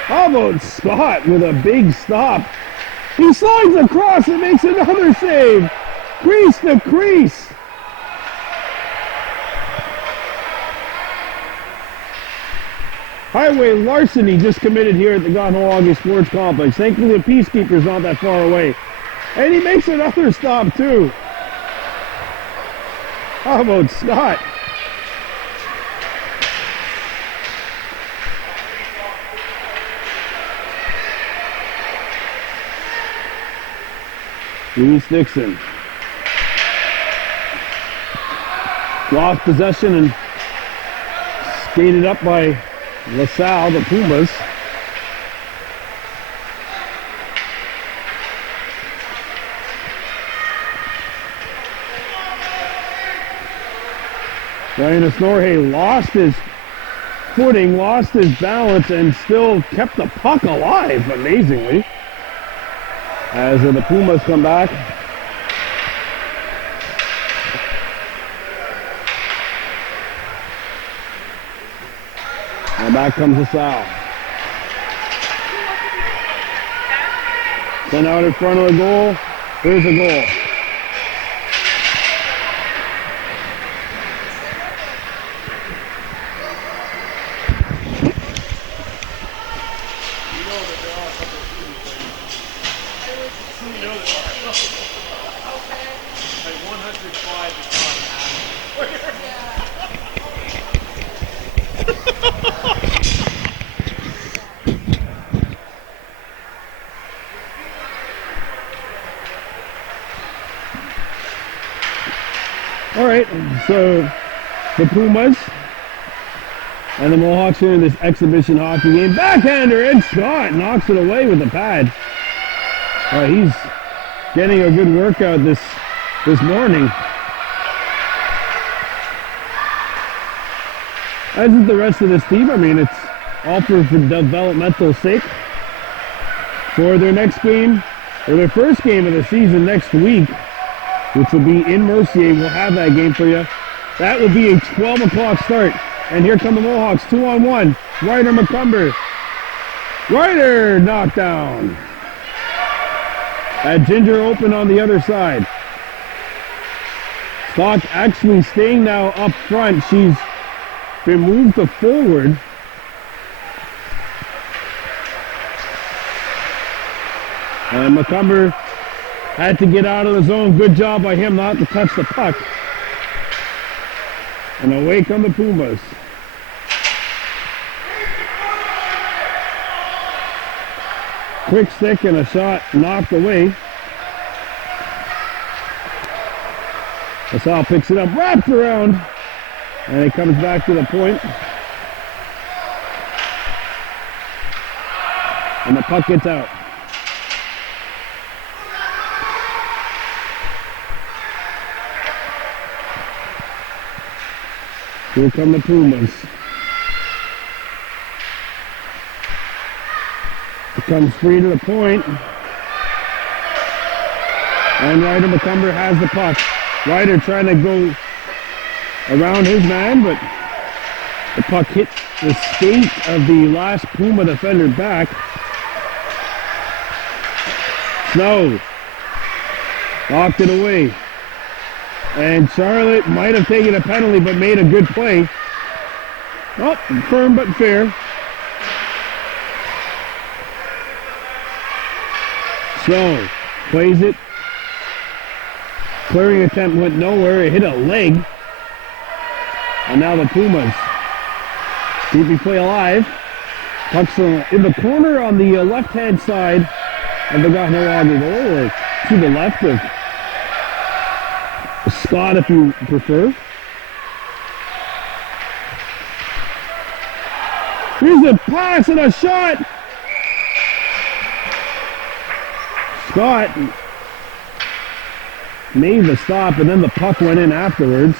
How about Scott with a big stop? He slides across and makes another save. Crease to crease. Highway larceny just committed here at the Kahnawake Sports Complex. Thankfully, the Peacekeeper's not that far away. And he makes another stop, too. How about Scott? Reese Dixon lost possession and skated up by LaSalle, the Pumas. Ryan Snorhay lost his footing, lost his balance, and still kept the puck alive, amazingly. As the Pumas come back. And back comes LaSalle. Sent out in front of the goal. Here's a goal. So the Pumas and the Mohawks are in this exhibition hockey game. Backhander, and Scott knocks it away with the pad. He's getting a good workout this morning. As is the rest of this team. I mean, it's all for developmental sake. For their next game, or their first game of the season next week, which will be in Mercier, we'll have that game for you. That will be a 12 o'clock start. And here come the Mohawks, 2-on-1. Ryder McCumber. Ryder knocked down. Ginger open on the other side. Stock actually staying now up front. She's been moved to forward. And McCumber had to get out of the zone. Good job by him not to touch the puck. And away come the Pumas. Quick stick and a shot knocked away. LaSalle picks it up, wraps around, and it comes back to the point. And the puck gets out. Here come the Pumas. It comes free to the point. And Ryder McCumber has the puck. Ryder trying to go around his man, but the puck hit the skate of the last Puma defender back. Snow knocked it away. And Charlotte might have taken a penalty, but made a good play. Oh, firm but fair. Snow plays it. Clearing attempt went nowhere. It hit a leg. And now the Pumas keep the play alive. Puck's in the corner on the left-hand side of the Kahnawake goal, or to the left of Scott, if you prefer. Here's a pass and a shot. Scott made the stop, and then the puck went in afterwards.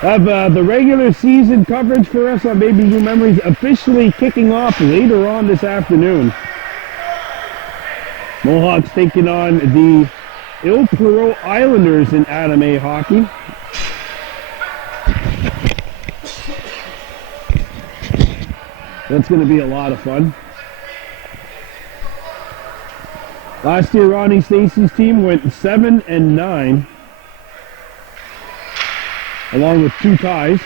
Have the regular season coverage for us on Baby Blue Memories officially kicking off later on this afternoon. Mohawks taking on the Il Perot Islanders in Adam A hockey. That's going to be a lot of fun. Last year, Ronnie Stacy's team went 7-9. Along with 2 ties.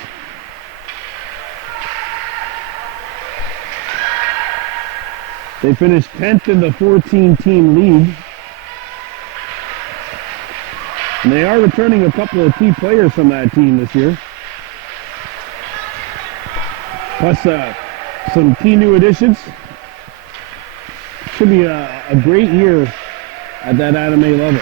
They finished 10th in the 14-team league. And they are returning a couple of key players from that team this year. Plus some key new additions. Should be a great year at that Adam A level.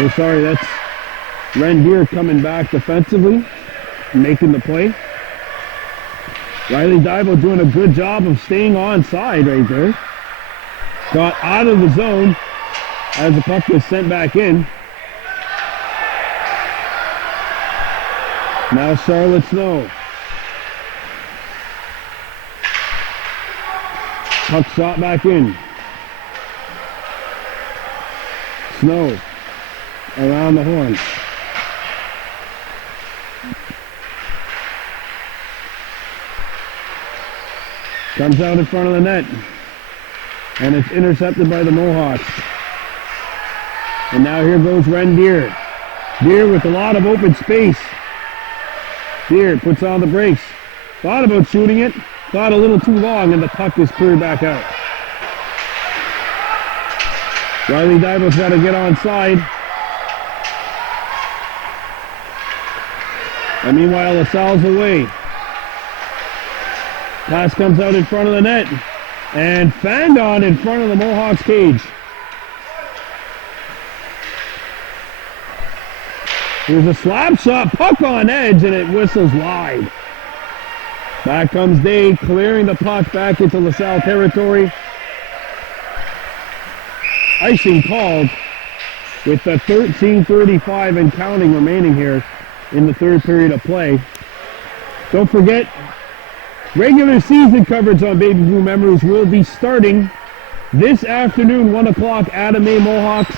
Oh, sorry, that's Rendier coming back defensively, making the play. Riley Divo doing a good job of staying onside right there. Got out of the zone as the puck was sent back in. Now Charlotte Snow. Puck shot back in. Snow around the horn. Comes out in front of the net. And it's intercepted by the Mohawks. And now here goes Rendier. Deer with a lot of open space. Deer puts on the brakes. Thought about shooting it. Thought a little too long, and the puck is cleared back out. Riley Divo's got to get onside. And meanwhile, LaSalle's away. Pass comes out in front of the net. And Fandon in front of the Mohawks cage. Here's a slap shot, puck on edge, and it whistles wide. Back comes Day, clearing the puck back into LaSalle territory. Icing called with the 13:35 and counting remaining here in the third period of play. Don't forget, regular season coverage on Baby Blue Memories will be starting this afternoon, 1 o'clock. Adam A. Mohawks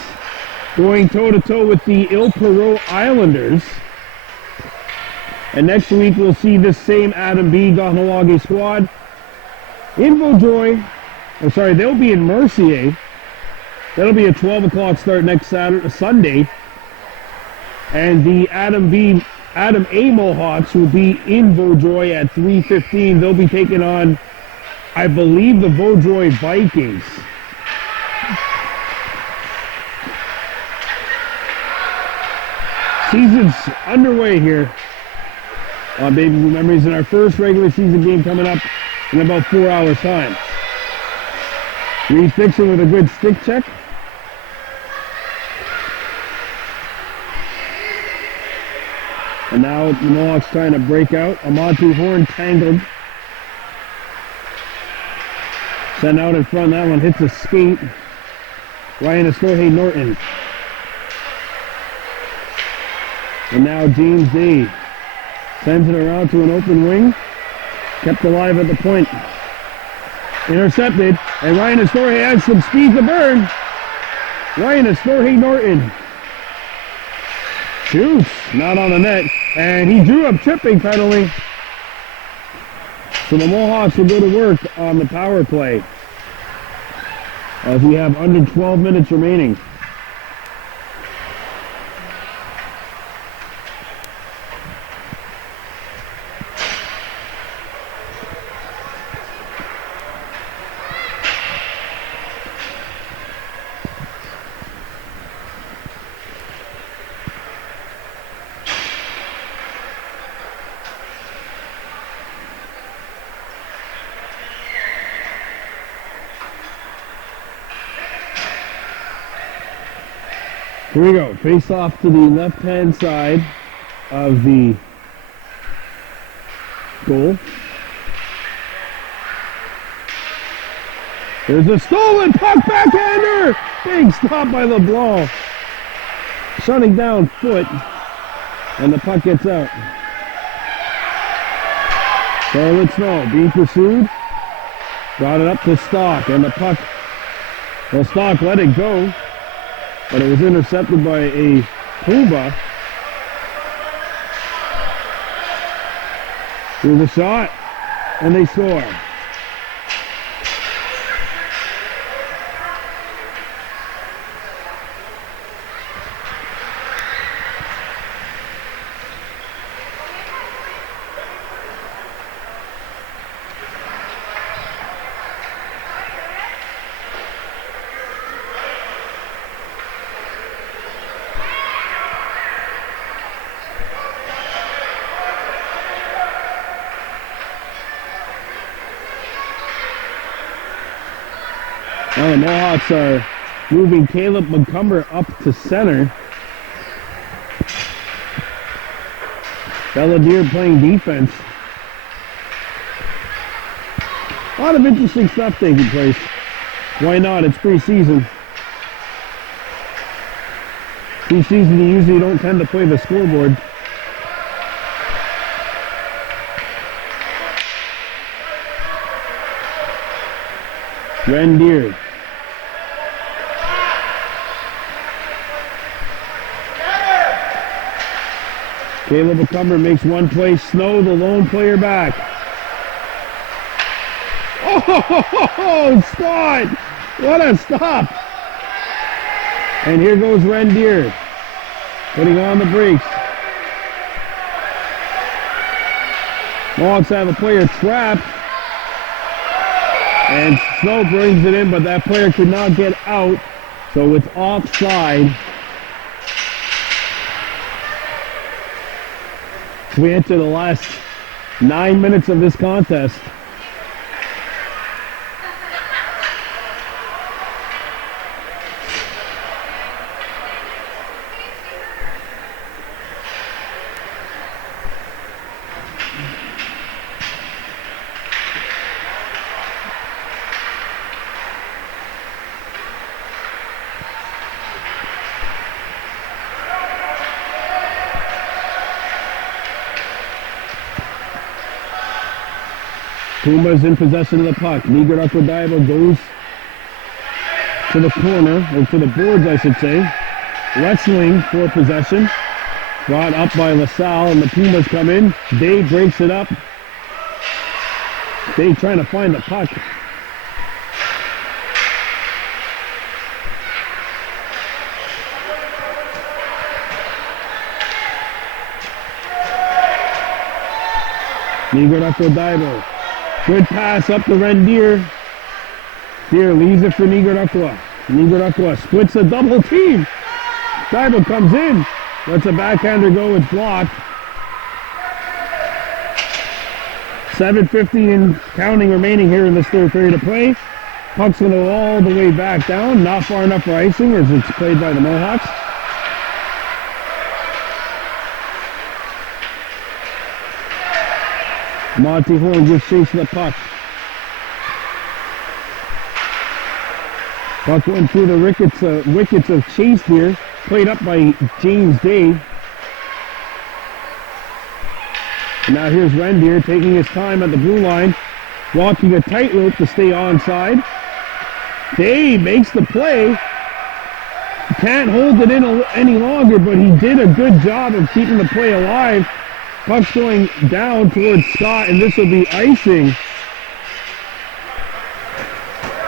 going toe-to-toe with the Il Perot Islanders. And next week we'll see this same Adam B. Kahnawake squad in Vaudreuil. They'll be in Mercier. That'll be a 12 o'clock start next Sunday. And the Adam A. Mohawks will be in Vaudreuil at 3:15. They'll be taking on, I believe, the Vaudreuil Vikings. Season's underway here on Baby Blue Memories, and our first regular season game coming up in about 4 hours' time. Reed Dixon with a good stick check. And now the Mohawks trying to break out. Amonte Horn tangled. Sent out in front. That one hits a skate. Ryan Estorhe Norton. And now James Day sends it around to an open wing. Kept alive at the point. Intercepted. And Ryan Estorhe has some speed to burn. Ryan Estorhe Norton shoots. Not on the net. And he drew up tripping penalty. So the Mohawks will go to work on the power play as we have under 12 minutes remaining. Here we go. Face off to the left-hand side of the goal. There's a stolen puck backhander! Big stop by LeBlanc. Shutting down foot, and the puck gets out. Charlotte Snow being pursued. Got it up to Stock, and the puck, well, Stock let it go, but it was intercepted by a Puma. Here's a shot, and they score. Now the Mohawks are moving Caleb Montgomery up to center. Belladere playing defense. A lot of interesting stuff taking place. Why not? It's preseason. Preseason, you usually don't tend to play the scoreboard. Rendier. Caleb Montgomery makes one play. Snow, the lone player back. Oh, Scott! What a stop! And here goes Rendier, putting on the brakes. Mohawks have a player trapped. And Snow brings it in, but that player could not get out, so it's offside. We enter the last 9 minutes of this contest. Pumas in possession of the puck. Nigaragua goes to the corner, or to the boards I should say. Wrestling for possession. Brought up by LaSalle, and the Pumas come in. Day breaks it up. Day trying to find the puck. Nigaragua. Good pass up to Rendier. Deer leaves it for Nigaragua. Nigaragua splits a double team. Daibo comes in. Lets a backhander go. It's blocked. 7:50 and counting remaining here in this third period of play. Puck's going to go all the way back down. Not far enough for icing as it's played by the Mohawks. Monty Horn just chasing the puck. Puck went through the wickets of Chase here. Played up by James Day. And now here's Rendier taking his time at the blue line. Walking a tightrope to stay onside. Day makes the play. Can't hold it in any longer, but he did a good job of keeping the play alive. Puck's going down towards Scott, and this will be icing.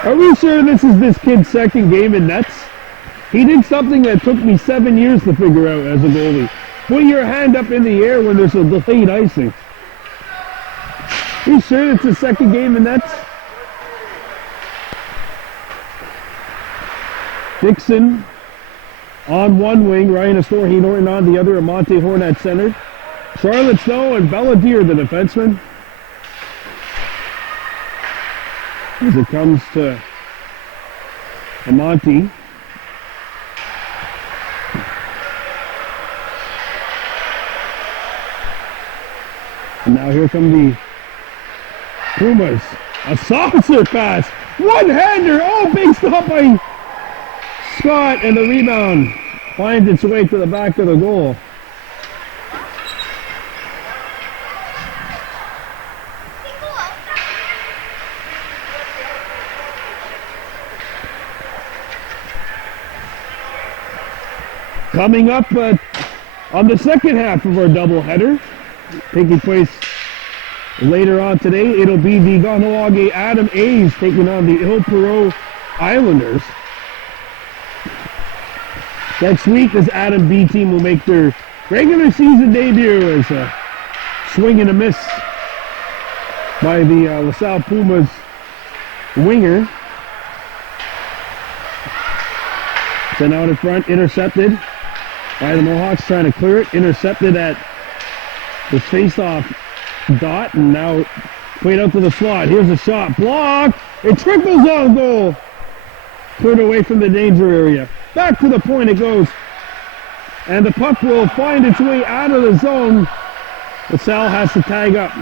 Are we sure this is this kid's second game in nets? He did something that took me 7 years to figure out as a goalie. Put your hand up in the air when there's a delayed icing. Are you sure it's his second game in nets? Dixon on one wing, Ryan Astorhe Norton on the other, Amante Horn at center. Charlotte Snow and Belladier, the defenseman. As it comes to Amante. And now here come the Pumas. A saucer pass. One-hander. Oh, big stop by Scott, and the rebound finds its way to the back of the goal. Coming up on the second half of our doubleheader, taking place later on today, it'll be the Kahnawake Adam A's taking on the Il-Perot Islanders. Next week, this Adam B team will make their regular season debut as a swing and a miss by the LaSalle Pumas winger. Then out in front, intercepted by the Mohawks, trying to clear it. Intercepted at the face-off dot, and now played out to the slot. Here's a shot. Blocked. It trickles on goal. Cleared away from the danger area. Back to the point it goes. And the puck will find its way out of the zone. LaSalle has to tag up.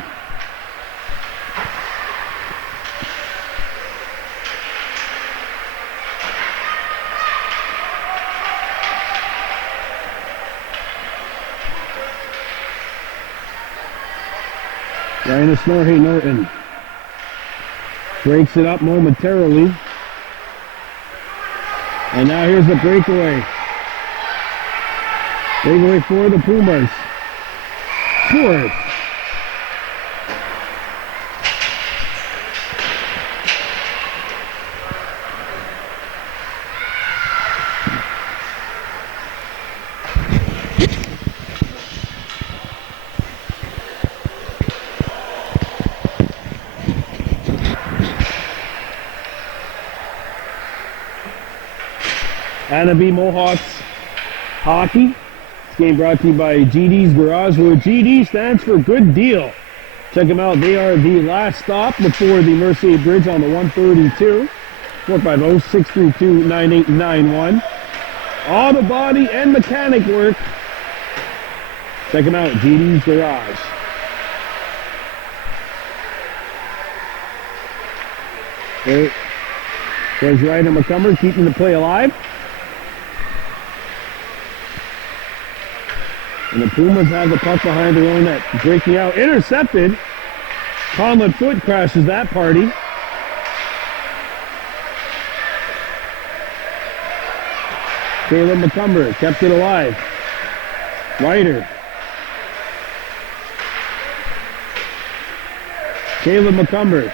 Ryan Astorhe Norton breaks it up momentarily. And now here's the breakaway. Breakaway for the Pumas. Fourth. Anabi Mohawks hockey. game brought to you by GD's Garage, where GD stands for Good Deal. Check them out. They are the last stop before the Mercier Bridge on the 132. 450-632-9891. Auto body and mechanic work. Check them out, GD's Garage. There goes Ryder McCumber, keeping the play alive. And the Pumas have the puck behind their own net. Breaking out, intercepted. Conlon Foot crashes that party. Caleb McCumber kept it alive. Ryder. Caleb McCumber.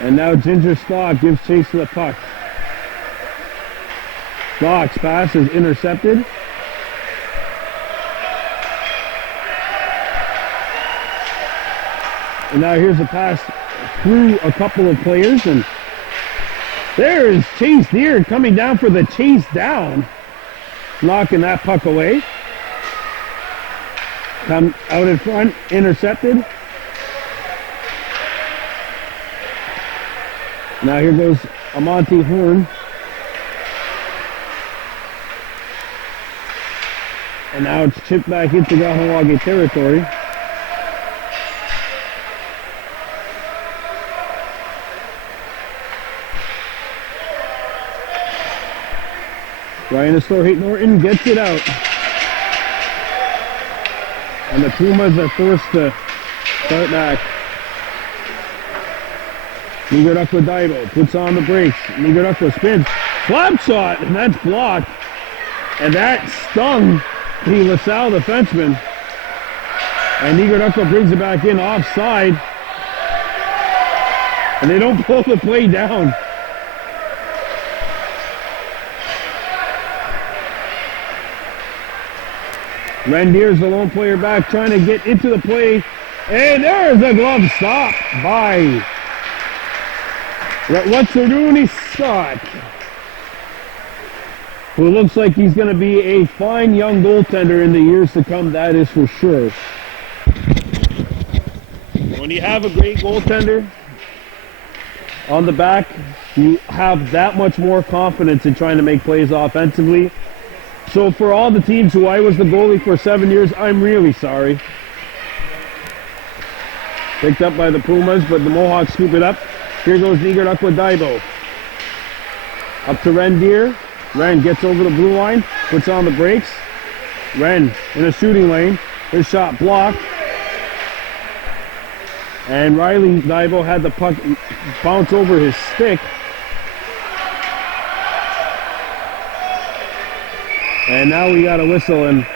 And now Ginger Stock gives chase to the puck. Stock's pass is intercepted. And now here's a pass through a couple of players, and there is Chase Deer coming down for the chase down, knocking that puck away. Come out in front, intercepted. Now here goes Amonte Horn. And now it's chipped back into Kahnawake territory. Ryan Norton gets it out. And the Pumas are forced to start back. Nigarakwa Daibo puts on the brakes. Nigarakwa spins. Slap shot, and that's blocked. And that stung the LaSalle defenseman. And Nigarakwa brings it back in offside. And they don't pull the play down. Rendier's the lone player back, trying to get into the play. And there's a glove stop by Watsaruni Scott, who looks like he's going to be a fine young goaltender in the years to come, that is for sure. When you have a great goaltender on the back, you have that much more confidence in trying to make plays offensively. So for all the teams who I was the goalie for 7 years, I'm really sorry. Picked up by the Pumas, but the Mohawks scoop it up. Here goes Nigarakwa Daibo. Up to Rendier. Ren gets over the blue line, puts on the brakes. Ren in a shooting lane. His shot blocked. And Riley Daibo had the puck bounce over his stick. And now we got a whistle, and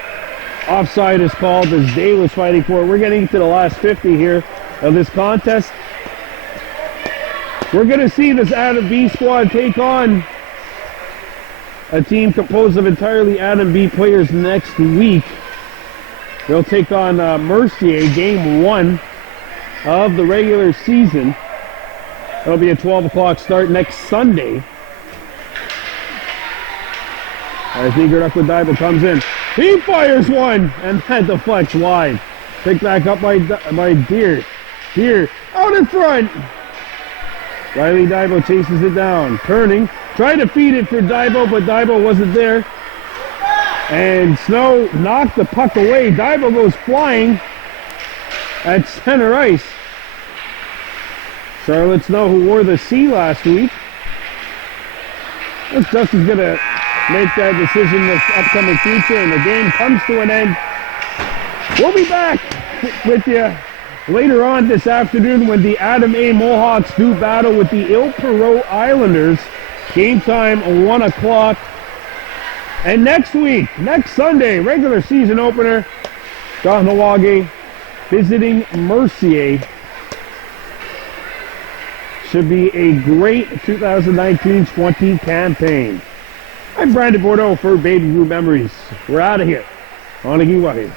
offside is called as Day was fighting for it. We're getting to the last 50 here of this contest. We're going to see this Adam B squad take on a team composed of entirely Adam B players next week. They'll take on Mercier, game 1 of the regular season. It'll be a 12 o'clock start next Sunday. As Nigarakwa Daibo comes in, he fires one, and that deflects wide. Picked back up by Deer. Deer out in front. Riley Daibo chases it down, turning, tried to feed it for Daibo, but Daibo wasn't there. And Snow knocked the puck away. Daibo goes flying at center ice. Charlotte Snow, who wore the C last week. This Justin's going to make that decision this upcoming future, and the game comes to an end. We'll be back with you later on this afternoon when the Adam A Mohawks do battle with the Il Perot Islanders. Game time 1 o'clock. And next week, next Sunday, regular season opener, Kahnawake visiting Mercier. Should be a great 2019-20 campaign. I'm Brandon Bordeaux for Baby Blue Memories. We're out of here. On a Giwahi.